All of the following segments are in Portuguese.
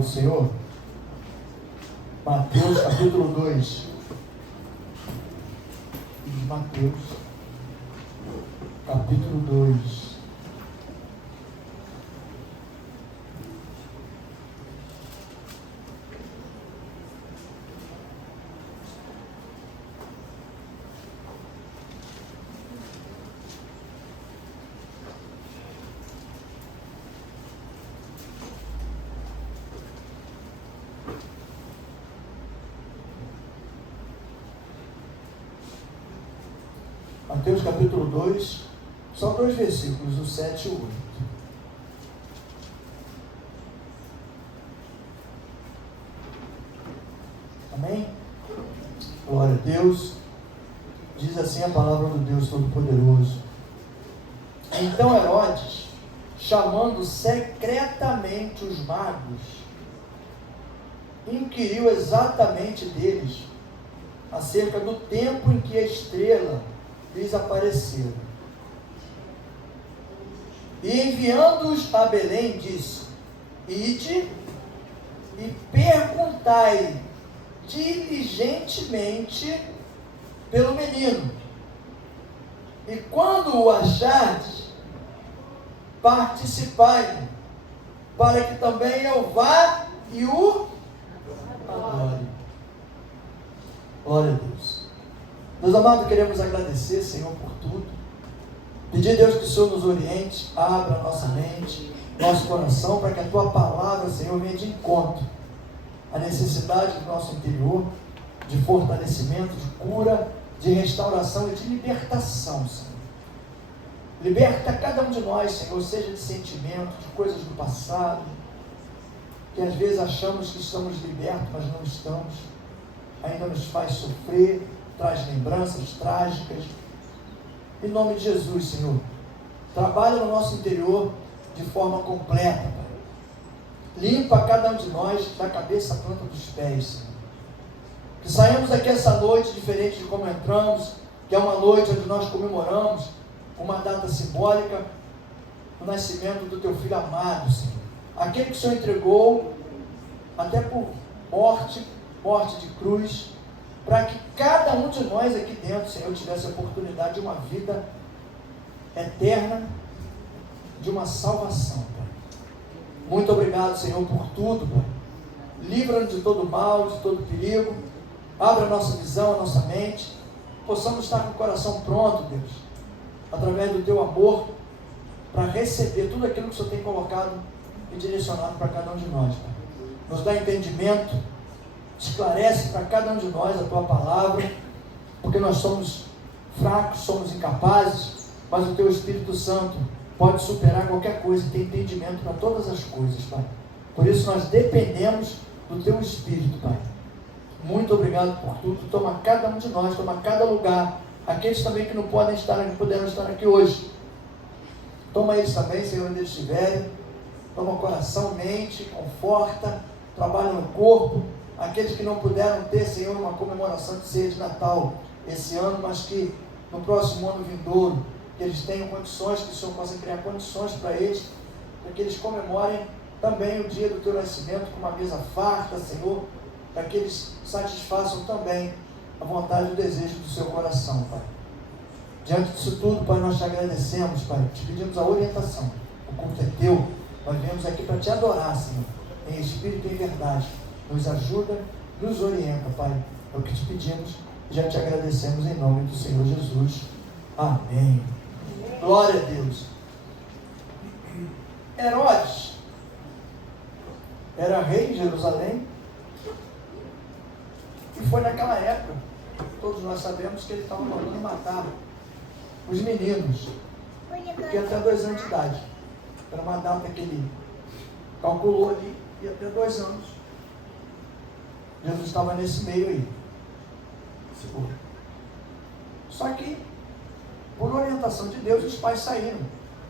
do Senhor? Mateus capítulo 2. Mateus capítulo 2. Mateus capítulo 2, só 2 versículos, o 7 e o 8. Amém? Glória a Deus. Diz assim a palavra do Deus Todo-Poderoso. Então Herodes, chamando secretamente os magos, inquiriu exatamente deles acerca do tempo em que a estrela lhes apareceram. E enviando-os a Belém, disse: Ide e perguntai diligentemente pelo menino, e quando o achardes, participai-me, para que também eu vá e o adore. Glória a Deus. Meus amados, queremos agradecer, Senhor, por tudo. Pedir a Deus que o Senhor nos oriente, abra nossa mente, nosso coração, para que a Tua palavra, Senhor, venha de encontro à necessidade do nosso interior, de fortalecimento, de cura, de restauração e de libertação, Senhor. Liberta cada um de nós, Senhor, seja de sentimento, de coisas do passado, que às vezes achamos que estamos libertos, mas não estamos. Ainda nos faz sofrer, traz lembranças trágicas. Em nome de Jesus, Senhor, trabalha no nosso interior de forma completa, Pai. Limpa cada um de nós da cabeça à planta dos pés, Senhor. Que saímos daqui essa noite diferente de como entramos, que é uma noite onde nós comemoramos uma data simbólica do nascimento do Teu Filho amado, Senhor. Aquele que o Senhor entregou até por morte de cruz, para que cada um de nós aqui dentro, Senhor, tivesse a oportunidade de uma vida eterna, de uma salvação, Pai. Muito obrigado, Senhor, por tudo, Pai. Livra-nos de todo mal, de todo perigo. Abra a nossa visão, a nossa mente. Possamos estar com o coração pronto, Deus, através do Teu amor, para receber tudo aquilo que o Senhor tem colocado e direcionado para cada um de nós, Pai. Nos dá entendimento, esclarece para cada um de nós a Tua palavra, porque nós somos fracos, somos incapazes, mas o Teu Espírito Santo pode superar qualquer coisa e ter entendimento para todas as coisas, Pai. Por isso nós dependemos do Teu Espírito, Pai. Muito obrigado por tudo. Toma cada um de nós, toma cada lugar. Aqueles também que não podem estar aqui, puderam estar aqui hoje. Toma eles também, Senhor, onde eles estiverem. Toma o coração, mente, conforta, trabalha no corpo. Aqueles que não puderam ter, Senhor, uma comemoração de ceia de Natal esse ano, mas que no próximo ano vindouro, que eles tenham condições, que o Senhor possa criar condições para eles, para que eles comemorem também o dia do Teu nascimento com uma mesa farta, Senhor, para que eles satisfaçam também a vontade e o desejo do seu coração, Pai. Diante disso tudo, Pai, nós Te agradecemos, Pai, Te pedimos a orientação. O culto é Teu, nós viemos aqui para Te adorar, Senhor, em espírito e em verdade. Nos ajuda, nos orienta, Pai. É o que Te pedimos e já Te agradecemos em nome do Senhor Jesus. Amém. Glória a Deus. Herodes era rei de Jerusalém e foi naquela época, todos nós sabemos, que ele estava mandando matar os meninos que até 2 anos de idade. Era uma data que ele calculou ali, e até 2 anos. Jesus estava nesse meio aí. Seguro. Só que, por orientação de Deus, os pais saíram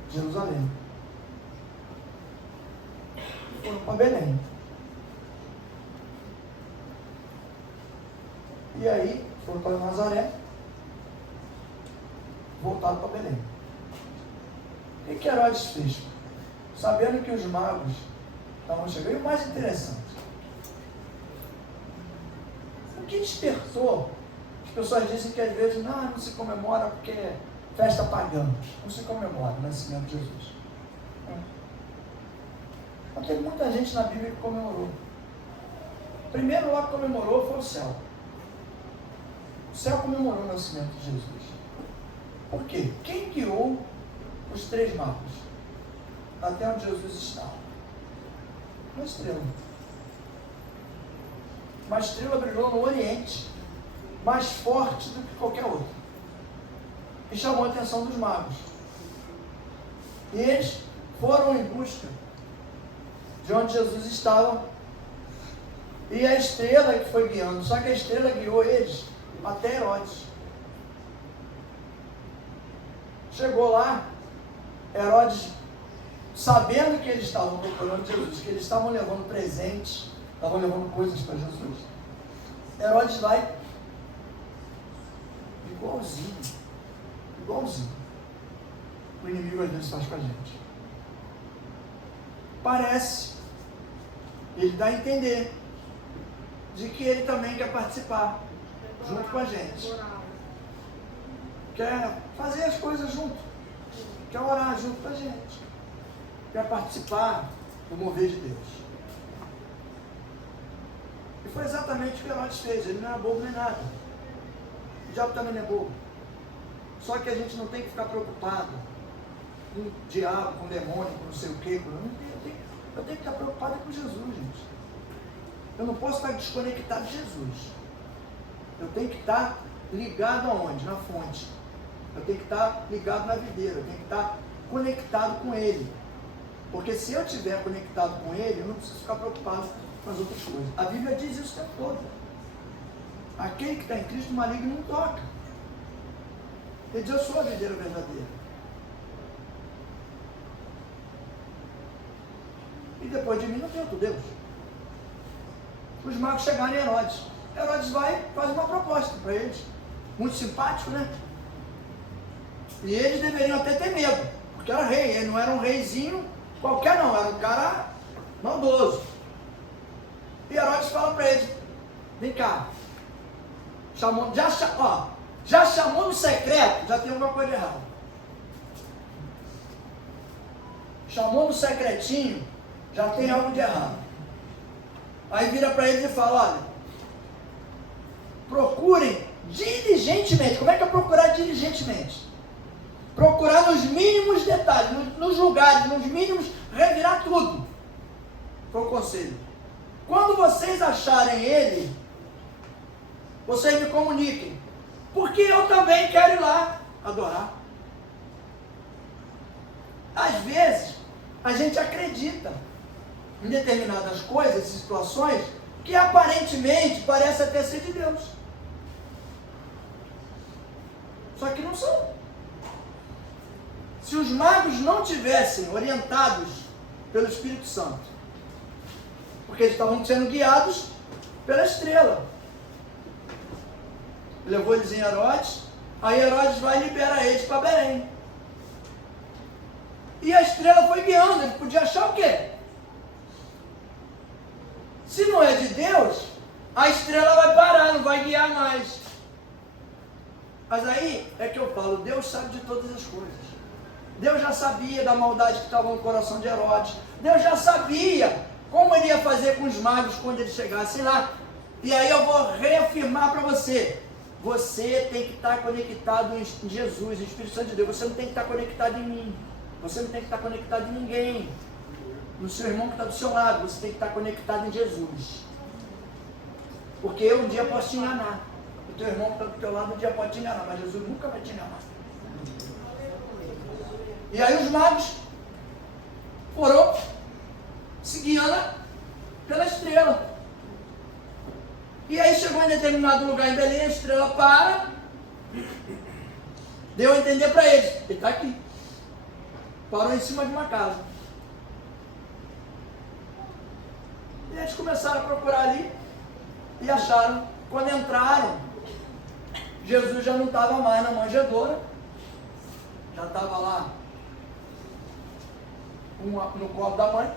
de Jerusalém. Foram para Belém. E aí, foram para Nazaré. Voltaram para Belém. O que Herodes fez? Sabendo que os magos estavam chegando. E o mais interessante, que despertou? As pessoas dizem que às vezes não se comemora porque é festa pagã. Não se comemora o nascimento de Jesus. Mas teve muita gente na Bíblia que comemorou. O primeiro lá que comemorou foi o céu. O céu comemorou o nascimento de Jesus. Por quê? Quem guiou os 3 magos até onde Jesus estava? Uma estrela. Uma estrela brilhou no Oriente, mais forte do que qualquer outra, e chamou a atenção dos magos. E eles foram em busca de onde Jesus estava, e a estrela que foi guiando, só que a estrela guiou eles até Herodes. Chegou lá, Herodes, sabendo que eles estavam procurando Jesus, que eles estavam levando presentes, estavam levando coisas para Jesus, Herodes vai igualzinho o inimigo às vezes faz com a gente. Parece, ele dá a entender de que ele também quer participar junto com a gente, quer fazer as coisas junto, quer orar junto com a gente, quer participar do mover de Deus. E foi exatamente o que Herodes fez. Ele não era bobo nem nada, o diabo também não é bobo. Só que a gente não tem que ficar preocupado com o diabo, com o demônio, com não sei o quê. Eu tenho que ficar preocupado com Jesus, gente. Eu não posso estar desconectado de Jesus. Eu tenho que estar ligado aonde? Na fonte. Eu tenho que estar ligado na videira. Eu tenho que estar conectado com Ele. Porque se eu estiver conectado com Ele, eu não preciso ficar preocupado com as outras coisas. A Bíblia diz isso o tempo todo. Aquele que está em Cristo, o maligno não toca. Ele diz: eu sou a videira verdadeira. E depois de mim não tem outro Deus. Os magos chegaram em Herodes. Herodes vai e faz uma proposta para eles. Muito simpático, né? E eles deveriam até ter medo, porque era rei. Ele não era um reizinho qualquer não, era um cara maldoso. E Herodes fala para eles: vem cá. Já chamou no secreto, já tem alguma coisa errada. Chamou no secretinho, já tem algo de errado. Aí vira para eles e fala: olha, procurem diligentemente. Como é que é procurar diligentemente? Procurar nos mínimos detalhes, nos lugares, nos mínimos, revirar tudo. Foi o conselho. Quando vocês acharem ele, vocês me comuniquem, porque eu também quero ir lá adorar. Às vezes, a gente acredita em determinadas coisas, situações, que aparentemente parece até ser de Deus. Só que não são. Se os magos não tivessem orientados pelo Espírito Santo, porque eles estavam sendo guiados pela estrela, levou eles em Herodes, aí Herodes vai e libera eles para Belém. E a estrela foi guiando, ele podia achar o quê? Se não é de Deus, a estrela vai parar, não vai guiar mais. Mas aí é que eu falo, Deus sabe de todas as coisas. Deus já sabia da maldade que estava no coração de Herodes. Deus já sabia como ele ia fazer com os magos quando eles chegassem lá. E aí eu vou reafirmar para você. Você tem que estar conectado em Jesus, em Espírito Santo de Deus. Você não tem que estar conectado em mim. Você não tem que estar conectado em ninguém. No seu irmão que está do seu lado. Você tem que estar conectado em Jesus. Porque eu um dia posso te enganar. O teu irmão que está do teu lado um dia pode te enganar. Mas Jesus nunca vai te enganar. E aí os magos foram seguindo pela estrela. E aí chegou em determinado lugar em Belém, a estrela para, deu a entender para eles, ele está aqui. Parou em cima de uma casa. E eles começaram a procurar ali e acharam. Quando entraram, Jesus já não estava mais na manjedoura, já estava lá no colo da mãe,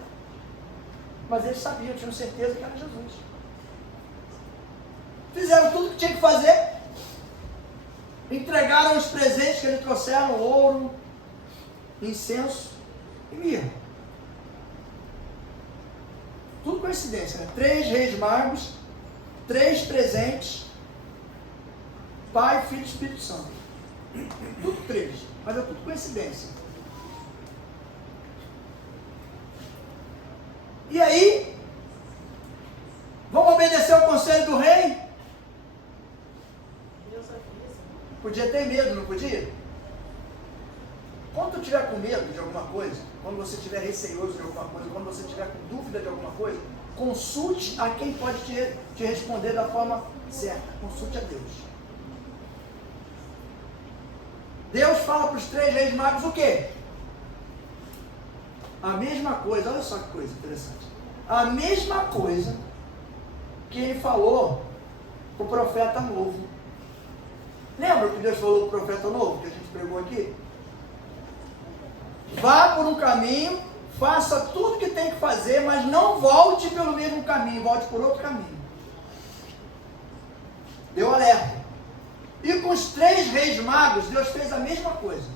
mas eles sabiam, tinham certeza que era Jesus. Fizeram tudo o que tinha que fazer. Entregaram os presentes que eles trouxeram, ouro, incenso e mirra. Tudo coincidência, né? 3 reis magos, 3 presentes, Pai, Filho e Espírito Santo. Tudo 3, mas é tudo coincidência. E aí, vamos obedecer ao conselho do rei? Podia ter medo, não podia? Quando tu estiver com medo de alguma coisa, quando você estiver receioso de alguma coisa, quando você estiver com dúvida de alguma coisa, consulte a quem pode te responder da forma certa. Consulte a Deus. Deus fala para os 3 reis magos o quê? A mesma coisa, olha só que coisa interessante. A mesma coisa que ele falou para o profeta novo. Lembra o que Deus falou para o profeta novo, que a gente pregou aqui? Vá por um caminho, faça tudo que tem que fazer, mas não volte pelo mesmo caminho, volte por outro caminho. Deu alerta. E com os 3 reis magos, Deus fez a mesma coisa.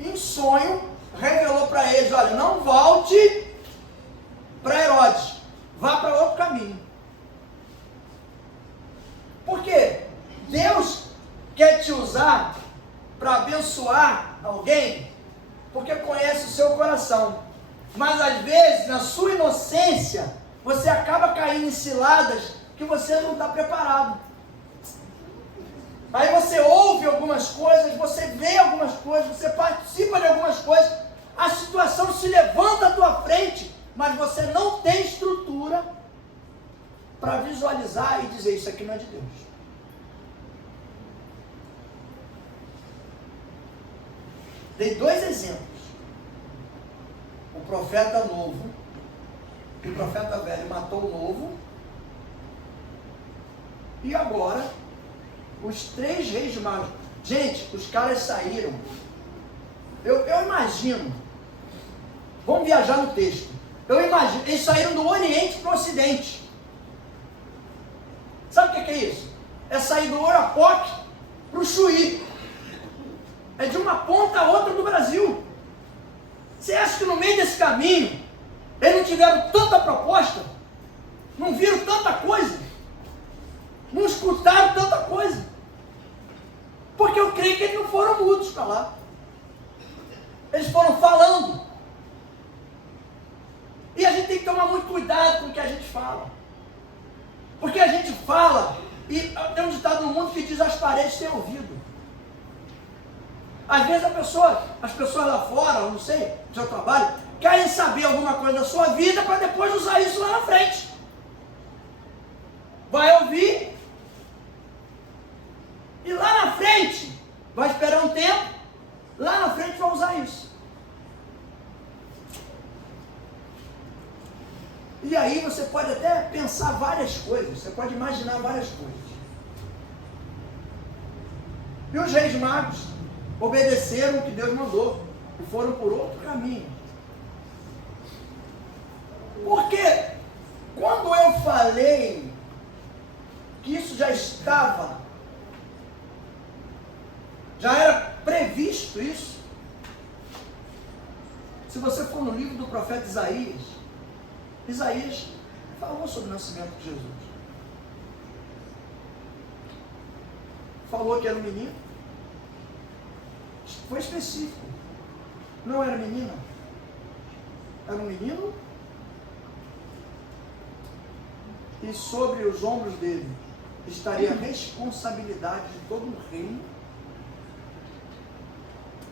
Em sonho, revelou para eles, olha, não volte para Herodes, vá para outro caminho. Por quê? Deus quer te usar para abençoar alguém, porque conhece o seu coração. Mas às vezes, na sua inocência, você acaba caindo em ciladas que você não está preparado. Aí você ouve algumas coisas, você vê algumas coisas, você participa de algumas coisas, a situação se levanta à tua frente, mas você não tem estrutura para visualizar e dizer, isso aqui não é de Deus. Dei 2 exemplos. O profeta novo e o profeta velho matou o novo. E agora, os 3 reis magos. Gente, os caras saíram. Eu imagino. Vamos viajar no texto. Eu imagino. Eles saíram do Oriente para o Ocidente. Sabe o que é isso? É sair do Oiapoque para o Chuí. É de uma ponta a outra do Brasil. Você acha que no meio desse caminho, eles não tiveram tanta proposta? Não viram tanta coisa? Não escutaram tanta coisa? Porque eu creio que eles não foram mudos para lá. Eles foram falando. E a gente tem que tomar muito cuidado com o que a gente fala. Porque a gente fala, e tem um ditado no mundo que diz, as paredes têm ouvido. Às vezes as pessoas lá fora, eu não sei, no seu trabalho, querem saber alguma coisa da sua vida para depois usar isso lá na frente. Vai ouvir, e lá na frente, vai esperar um tempo, lá na frente vai usar isso. E aí você pode até pensar várias coisas, você pode imaginar várias coisas. E os reis magos obedeceram o que Deus mandou e foram por outro caminho. Porque quando eu falei que isso já era previsto isso, se você for no livro do profeta Isaías falou sobre o nascimento de Jesus. Falou que era um menino. Foi específico. Não era menina. Era um menino. E sobre os ombros dele estaria a responsabilidade de todo um reino,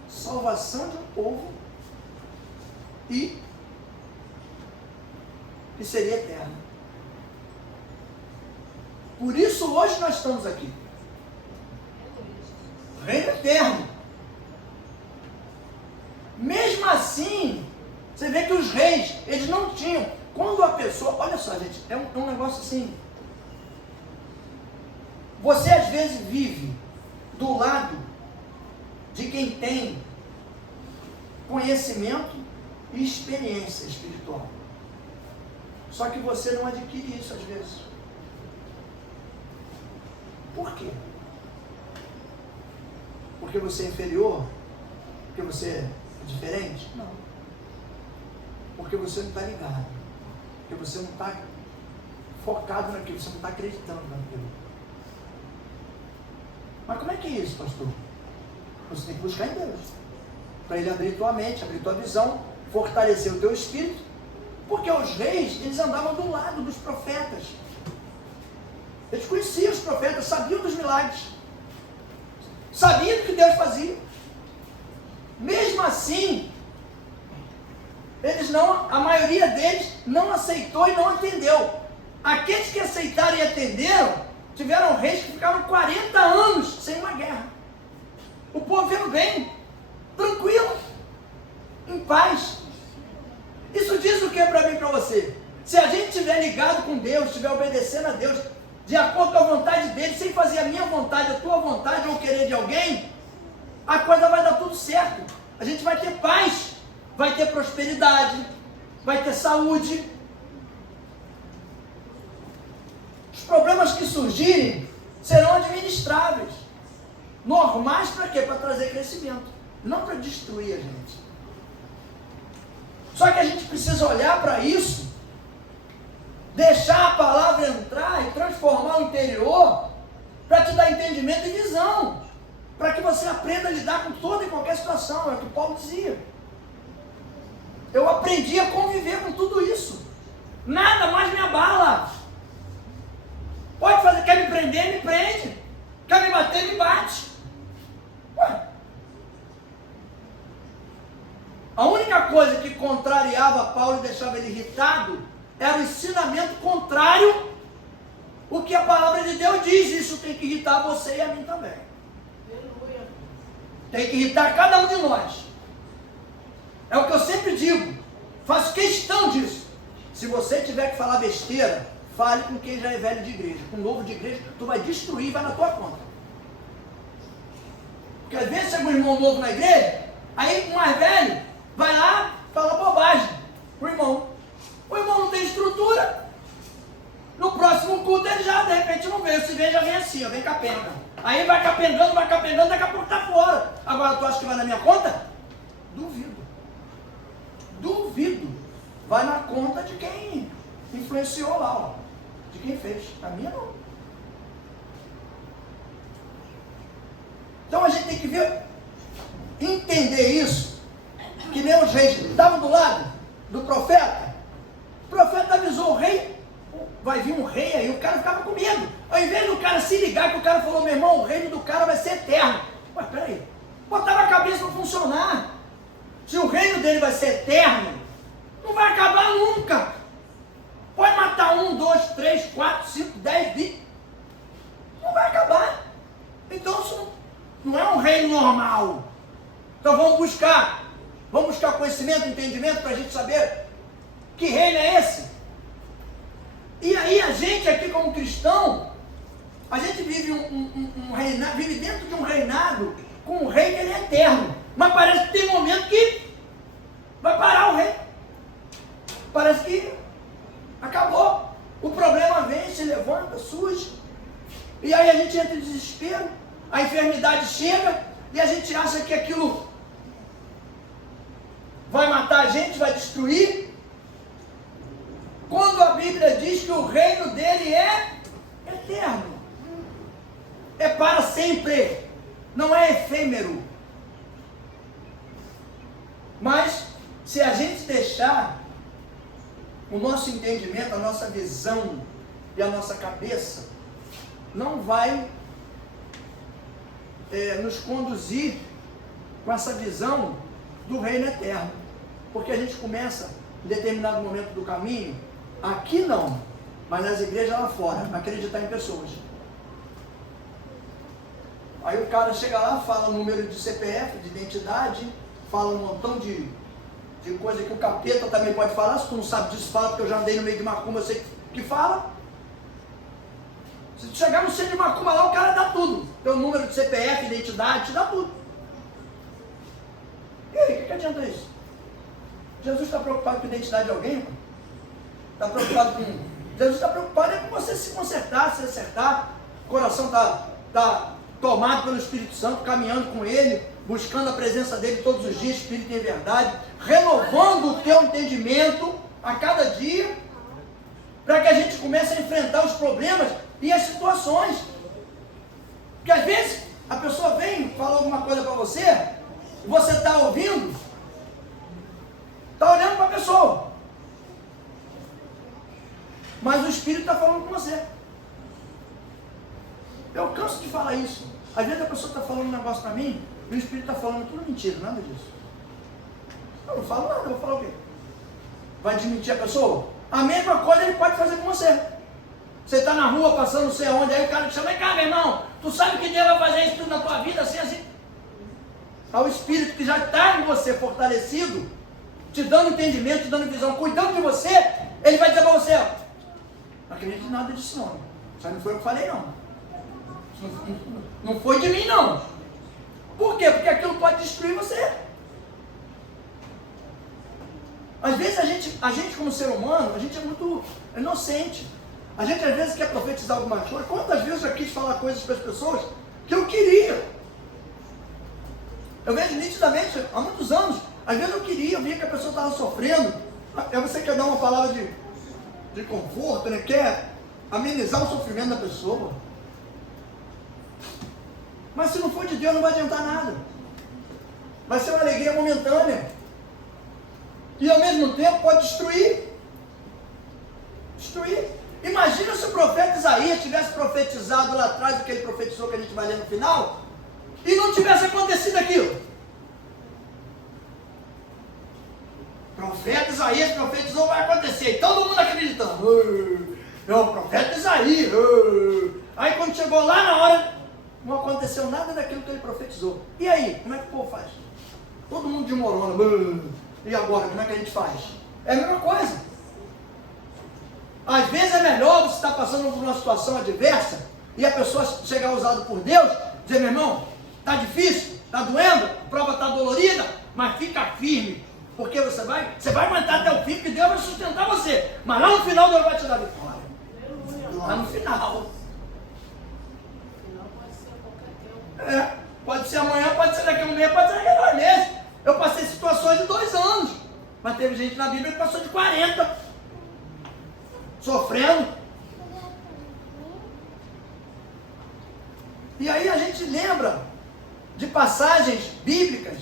salvação de um povo e que seria eterno. Por isso hoje nós estamos aqui. Reino eterno. Mesmo assim, você vê que os reis, eles não tinham. Quando a pessoa, olha só, gente, é um negócio assim. Você às vezes vive do lado de quem tem conhecimento e experiência espiritual. Só que você não adquire isso às vezes. Por quê? Porque você é inferior? Porque você é diferente? Não. Porque você não está ligado. Porque você não está focado naquilo, você não está acreditando naquilo. Mas como é que é isso, pastor? Você tem que buscar em Deus. Para Ele abrir tua mente, abrir tua visão, fortalecer o teu espírito. Porque os reis, eles andavam do lado dos profetas. Eles conheciam os profetas, sabiam dos milagres. Sabiam do que Deus fazia. Mesmo assim, a maioria deles não aceitou e não atendeu. Aqueles que aceitaram e atenderam, tiveram reis que ficaram 40 anos sem uma guerra. O povo vendo bem, tranquilo, em paz. Isso diz o que para mim e para você? Se a gente estiver ligado com Deus, estiver obedecendo a Deus, de acordo com a vontade dele, sem fazer a minha vontade, a tua vontade ou o querer de alguém, a coisa vai dar tudo certo. A gente vai ter paz, vai ter prosperidade, vai ter saúde. Os problemas que surgirem serão administráveis. Normais para quê? Para trazer crescimento, não para destruir a gente. Só que a gente precisa olhar para isso, deixar a palavra entrar e transformar o interior para te dar entendimento e visão, para que você aprenda a lidar com toda e qualquer situação. É o que Paulo dizia. Eu aprendi a conviver com tudo isso. Nada mais me abala. Pode fazer, quer me prender, me prende. Quer me bater, me bate. Ué. A única coisa que contrariava Paulo e deixava ele irritado era o ensinamento contrário o que a palavra de Deus diz. Isso tem que irritar você e a mim também. Tem que irritar cada um de nós. É o que eu sempre digo. Faço questão disso. Se você tiver que falar besteira, fale com quem já é velho de igreja. Com novo de igreja, tu vai destruir e vai na tua conta. Porque às vezes chega um irmão novo na igreja, aí o mais velho vai lá, fala bobagem pro irmão. O irmão não tem estrutura. No próximo culto ele já, de repente, não veio. Se vê, já vem assim, ó, vem capenga. Aí vai capengando, daqui a pouco tá fora. Agora tu acha que vai na minha conta? Duvido. Duvido. Vai na conta de quem influenciou lá, ó. De quem fez. A minha não. Então a gente tem que ver, entender isso. Que nem os reis estavam do lado do profeta. O profeta avisou o rei, vai vir um rei aí, o cara ficava com medo. Ao invés do cara se ligar, que o cara falou, meu irmão, o reino do cara vai ser eterno. Ué, peraí, botava a cabeça para funcionar. Se o reino dele vai ser eterno, não vai acabar nunca. Pode matar 1, 2, 3, 4, 5, 10, 20. Não vai acabar. Então isso não é um reino normal. Então vamos buscar conhecimento, entendimento para a gente saber que reino é esse. E aí a gente aqui como cristão, a gente vive um reinado, vive dentro de um reinado com um rei que ele é eterno. Mas parece que tem um momento que vai parar o rei. Parece que acabou. O problema vem, se levanta, surge. E aí a gente entra em desespero, a enfermidade chega e a gente acha que aquilo vai matar a gente, vai destruir. Quando a Bíblia diz que o reino dele é eterno, é para sempre, não é efêmero. Mas se a gente deixar o nosso entendimento, a nossa visão e a nossa cabeça, não vai nos conduzir com essa visão do reino eterno. Porque a gente começa, em determinado momento do caminho, aqui não, mas nas igrejas lá fora, acreditar em pessoas. Aí o cara chega lá, fala o número de CPF, de identidade, fala um montão de coisa que o capeta também pode falar. Se tu não sabe disso, fala, porque eu já andei no meio de macumba, eu sei que fala. Se tu chegar no centro de macumba lá, o cara dá tudo. Teu número de CPF, identidade, te dá tudo. E aí, o que adianta isso? Jesus está preocupado com a identidade de alguém? Está preocupado com... Jesus está preocupado com você se consertar, se acertar. O coração está está tomado pelo Espírito Santo, caminhando com Ele, buscando a presença dEle todos os dias, Espírito e verdade, renovando o teu entendimento a cada dia, para que a gente comece a enfrentar os problemas e as situações. Porque às vezes a pessoa vem falar alguma coisa para você, e você está ouvindo, está olhando para a pessoa, mas o Espírito está falando com você. Eu canso de falar isso. Às vezes a pessoa está falando um negócio para mim, e o Espírito está falando tudo mentira, nada disso. Eu não falo nada, eu vou falar o quê? Vai desmentir a pessoa? A mesma coisa ele pode fazer com você. Você está na rua passando não sei aonde, aí o cara te chama, vem cá, meu irmão, tu sabe que Deus vai fazer isso tudo na tua vida, assim, assim. Ao Espírito que já está em você fortalecido, te dando entendimento, te dando visão, cuidando de você, ele vai dizer para você, ó, não acredito em nada disso não. Isso não foi eu que falei não. Não foi de mim não. Por quê? Porque aquilo pode destruir você. Às vezes a gente como ser humano, a gente é muito inocente. A gente às vezes quer profetizar alguma coisa. Quantas vezes eu já quis falar coisas para as pessoas que eu queria? Eu vejo nitidamente, há muitos anos, às vezes eu via que a pessoa estava sofrendo. Aí você quer dar uma palavra de conforto, né? Quer amenizar o sofrimento da pessoa. Mas se não for de Deus, não vai adiantar nada. Vai ser uma alegria momentânea. E ao mesmo tempo pode destruir. Destruir. Imagina se o profeta Isaías tivesse profetizado lá atrás o que ele profetizou, que a gente vai ler no final, e não tivesse acontecido aquilo. O profeta Isaías profetizou, vai acontecer. E todo mundo acreditando. É o profeta Isaías. Aí quando chegou lá na hora, não aconteceu nada daquilo que ele profetizou. E aí, como é que o povo faz? Todo mundo desmorona. E agora, como é que a gente faz? É a mesma coisa. Às vezes é melhor você estar passando por uma situação adversa e a pessoa chegar usada por Deus, dizer, meu irmão, está difícil, está doendo, a prova está dolorida, mas fica firme, porque você vai aguentar até o fim, que Deus vai sustentar você, mas lá no final Deus vai te dar vitória. Lá no final. Pode ser amanhã, pode ser daqui a um mês, pode ser daqui a 2 meses. Eu passei situações de 2 anos, mas teve gente na Bíblia que passou de 40, sofrendo. E aí a gente lembra de passagens bíblicas,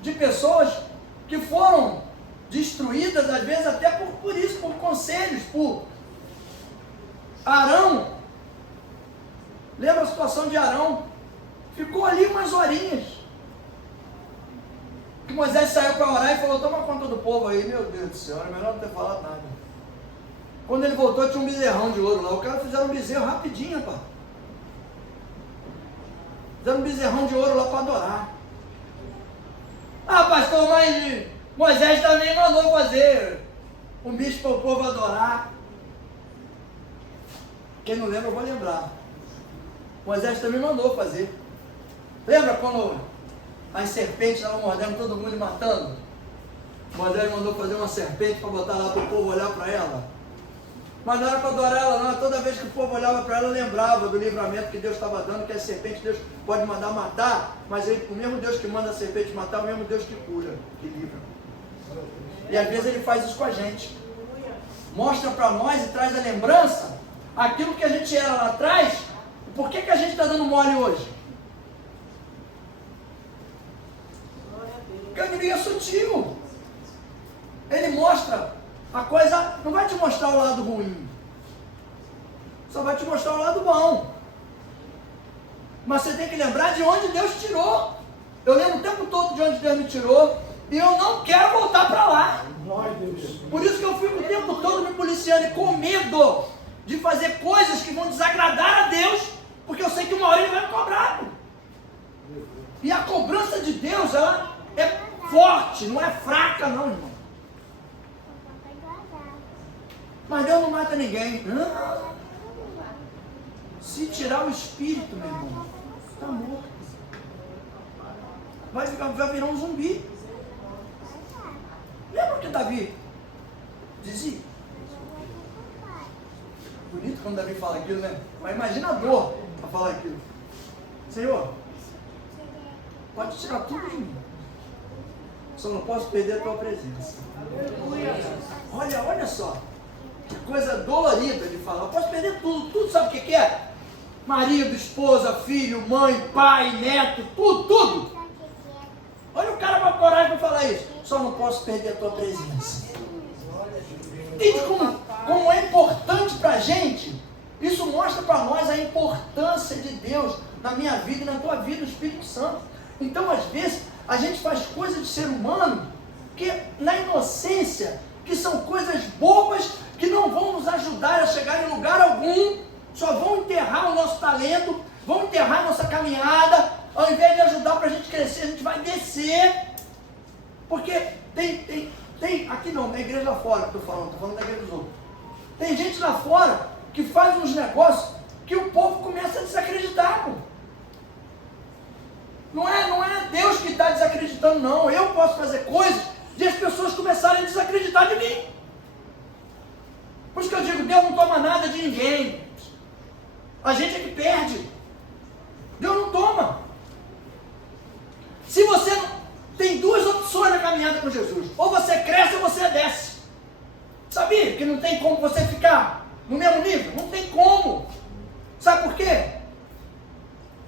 de pessoas que foram destruídas, às vezes até por isso, por conselhos, por Arão. Lembra a situação de Arão? Ficou ali umas horinhas. Que Moisés saiu para orar e falou, toma conta do povo aí. Meu Deus do céu, era melhor não ter falado nada. Quando ele voltou, tinha um bezerrão de ouro lá. O cara fizeram um bezerro rapidinho, rapaz. Fizeram um bezerrão de ouro lá para adorar. Ah, pastor, mas Moisés também mandou fazer um bicho para o povo adorar. Quem não lembra, eu vou lembrar. Moisés também mandou fazer. Lembra quando as serpentes estavam mordendo todo mundo e matando? Moisés mandou fazer uma serpente para botar lá para o povo olhar para ela. Mas não era para adorar ela não, toda vez que o povo olhava para ela, lembrava do livramento que Deus estava dando, que a serpente Deus pode mandar matar, mas o mesmo Deus que manda a serpente matar, é o mesmo Deus que cura, que livra. E às vezes Ele faz isso com a gente. Mostra para nós e traz a lembrança, aquilo que a gente era lá atrás, por que a gente está dando mole hoje? Porque o inimigo é sutil. Ele mostra a coisa, não vai te mostrar o lado ruim, só vai te mostrar o lado bom. Mas você tem que lembrar de onde Deus tirou. Eu lembro o tempo todo de onde Deus me tirou, e eu não quero voltar para lá. Por isso que eu fico o tempo todo me policiando e com medo de fazer coisas que vão desagradar a Deus, porque eu sei que uma hora Ele vai me cobrar. E a cobrança de Deus, ela é forte, não é fraca não, irmão. Mas Deus não mata ninguém. Não. Se tirar o espírito, meu irmão, está morto. Vai virar um zumbi. Lembra o que Davi dizia? Bonito quando Davi fala aquilo, né? Mas imagina a dor. para falar aquilo. Senhor, pode tirar tudo de mim. Só não posso perder a tua presença. Olha só. Que coisa dolorida de falar. Eu posso perder tudo. Tudo sabe o que é? Marido, esposa, filho, mãe, pai, neto, tudo. Olha o cara com a coragem para falar isso. Só não posso perder a tua presença. Entende como é importante para a gente? Isso mostra para nós a importância de Deus na minha vida e na tua vida, o Espírito Santo. Então, às vezes, a gente faz coisas de ser humano que, na inocência, que são coisas bobas, que não vão nos ajudar a chegar em lugar algum, só vão enterrar o nosso talento, vão enterrar a nossa caminhada. Ao invés de ajudar para a gente crescer, a gente vai descer. Porque tem aqui não, na igreja lá fora que estou falando da igreja dos outros. Tem gente lá fora que faz uns negócios que o povo começa a desacreditar. Pô. Não é Deus que está desacreditando, não. Eu posso fazer coisas e as pessoas começarem a desacreditar de mim. Por isso que eu digo, Deus não toma nada de ninguém. A gente é que perde. Deus não toma. Se você não... Tem duas opções na caminhada com Jesus. Ou você cresce ou você desce. Sabia que não tem como você ficar no mesmo nível? Não tem como. Sabe por quê?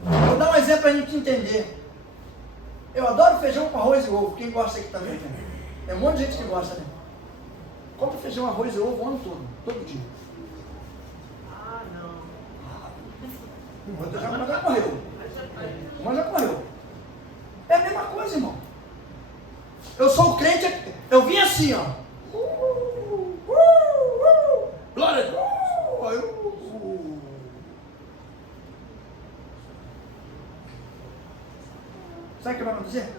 Vou dar um exemplo para a gente entender. Eu adoro feijão com arroz e ovo. Quem gosta aqui também? Né? Tem um monte de gente que gosta, né? Come feijão, arroz e ovo o ano todo dia. Uma já correu. Uma já correu. É a mesma coisa, irmão. Eu sou o crente, eu vim assim, ó. Glória a Deus. Sabe o que vai acontecer?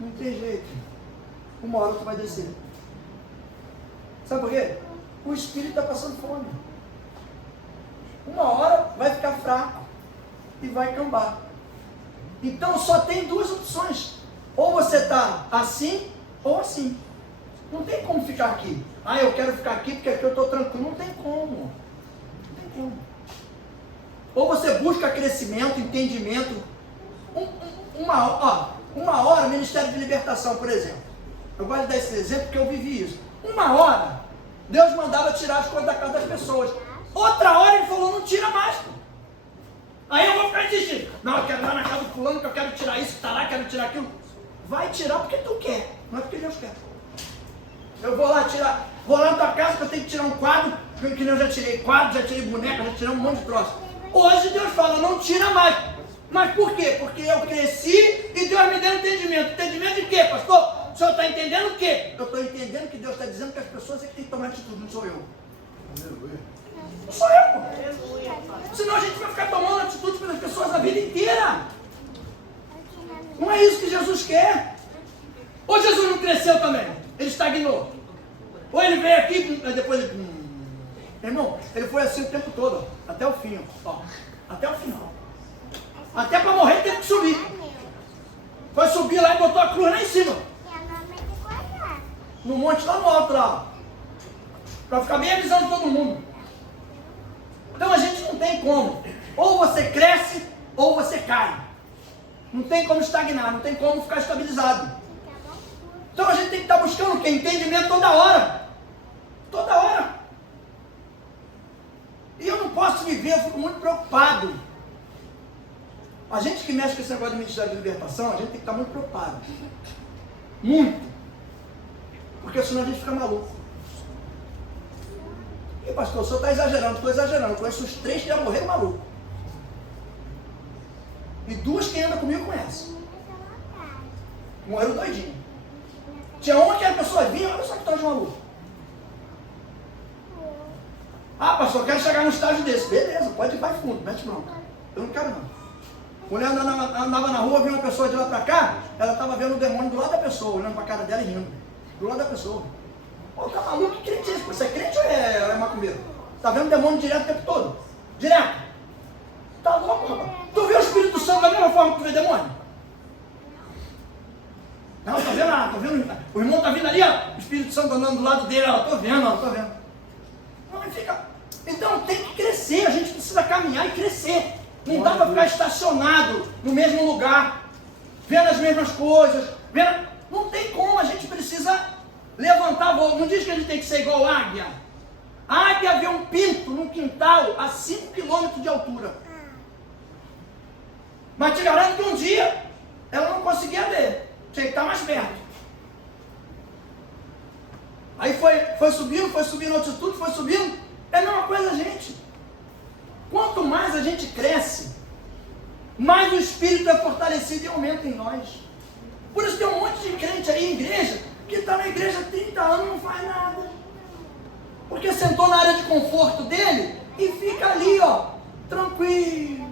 Não tem jeito. Uma hora tu vai descer. Sabe por quê? O espírito está passando fome. Uma hora vai ficar fraco e vai cambar. Então só tem duas opções. Ou você está assim ou assim. Não tem como ficar aqui. Ah, eu quero ficar aqui porque aqui eu estou tranquilo. Não tem como. Não tem como. Ou você busca crescimento, entendimento. Uma hora, Ministério de Libertação, por exemplo. Eu gosto de dar esse exemplo porque eu vivi isso. Uma hora, Deus mandava tirar as coisas da casa das pessoas. Outra hora ele falou, não tira mais. Aí eu vou ficar insistindo. Não, eu quero ir lá na casa do fulano, que eu quero tirar isso que está lá, quero tirar aquilo. Vai tirar porque tu quer, não é porque Deus quer. Eu vou lá tirar, vou lá na tua casa que eu tenho que tirar um quadro, que eu já tirei quadro, já tirei boneca, já tirei um monte de troço. Hoje Deus fala, não tira mais. Mas por quê? Porque eu cresci e Deus me deu entendimento. Entendimento de quê, pastor? O senhor está entendendo o quê? Eu estou entendendo que Deus está dizendo que as pessoas é que têm que tomar atitude, não sou eu. Não sou eu, pô. Senão a gente vai ficar tomando atitude pelas pessoas a vida inteira. Não é isso que Jesus quer. Ou Jesus não cresceu também? Ele estagnou. Ou ele veio aqui e depois ele... Irmão, ele foi assim o tempo todo, ó, até o fim, ó, até o final. Até para morrer teve que subir. Foi subir lá e botou a cruz lá em cima. No monte lá no alto lá. Para ficar bem a visão de todo mundo. Então a gente não tem como. Ou você cresce ou você cai. Não tem como estagnar, não tem como ficar estabilizado. Então a gente tem que estar buscando o quê? Entendimento toda hora. Toda hora. E eu não posso viver, eu fico muito preocupado. A gente que mexe com esse negócio de Ministério de Libertação, a gente tem que estar muito preocupado. Muito. Porque senão a gente fica maluco. E pastor, o senhor está exagerando, estou exagerando. Eu conheço os 3 que já morreram maluco. E 2 que andam comigo conhecem. Morreram doidinho. Tinha uma que a pessoa vinha, olha só que tal de maluco. Ah, pastor, eu quero chegar num estágio desse. Beleza, pode ir para fundo, mete bronca. Eu não quero não. Mulher andava na rua, viu uma pessoa de lá para cá, ela estava vendo o demônio do lado da pessoa, olhando para a cara dela e rindo. Do lado da pessoa. Pô, tá maluco? Que crente é esse? Você é crente ou é macumbeiro? Tá vendo o demônio direto o tempo todo? Direto. Tá louco, rapaz? Tu vê o Espírito Santo da mesma forma que tu vê demônio? Não, tô vendo lá, tô vendo. O irmão tá vindo ali, ó. O Espírito Santo andando do lado dele, ó. Tô vendo, ó, tô vendo. Não, mas fica. Então tem que crescer, a gente precisa caminhar e crescer. Não dá para ficar estacionado no mesmo lugar, vendo as mesmas coisas, não tem como, a gente precisa levantar voo. Não diz que a gente tem que ser igual águia. A águia vê um pinto num quintal a 5 km de altura. Mas te garanto que um dia ela não conseguia ver, tinha que estar mais perto. Aí foi subindo a altitude, foi subindo. É a mesma coisa, gente. Quanto mais a gente cresce, mais o Espírito é fortalecido e aumenta em nós. Por isso tem um monte de crente aí em igreja, que está na igreja há 30 anos e não faz nada. Porque sentou na área de conforto dele e fica ali, ó, tranquilo.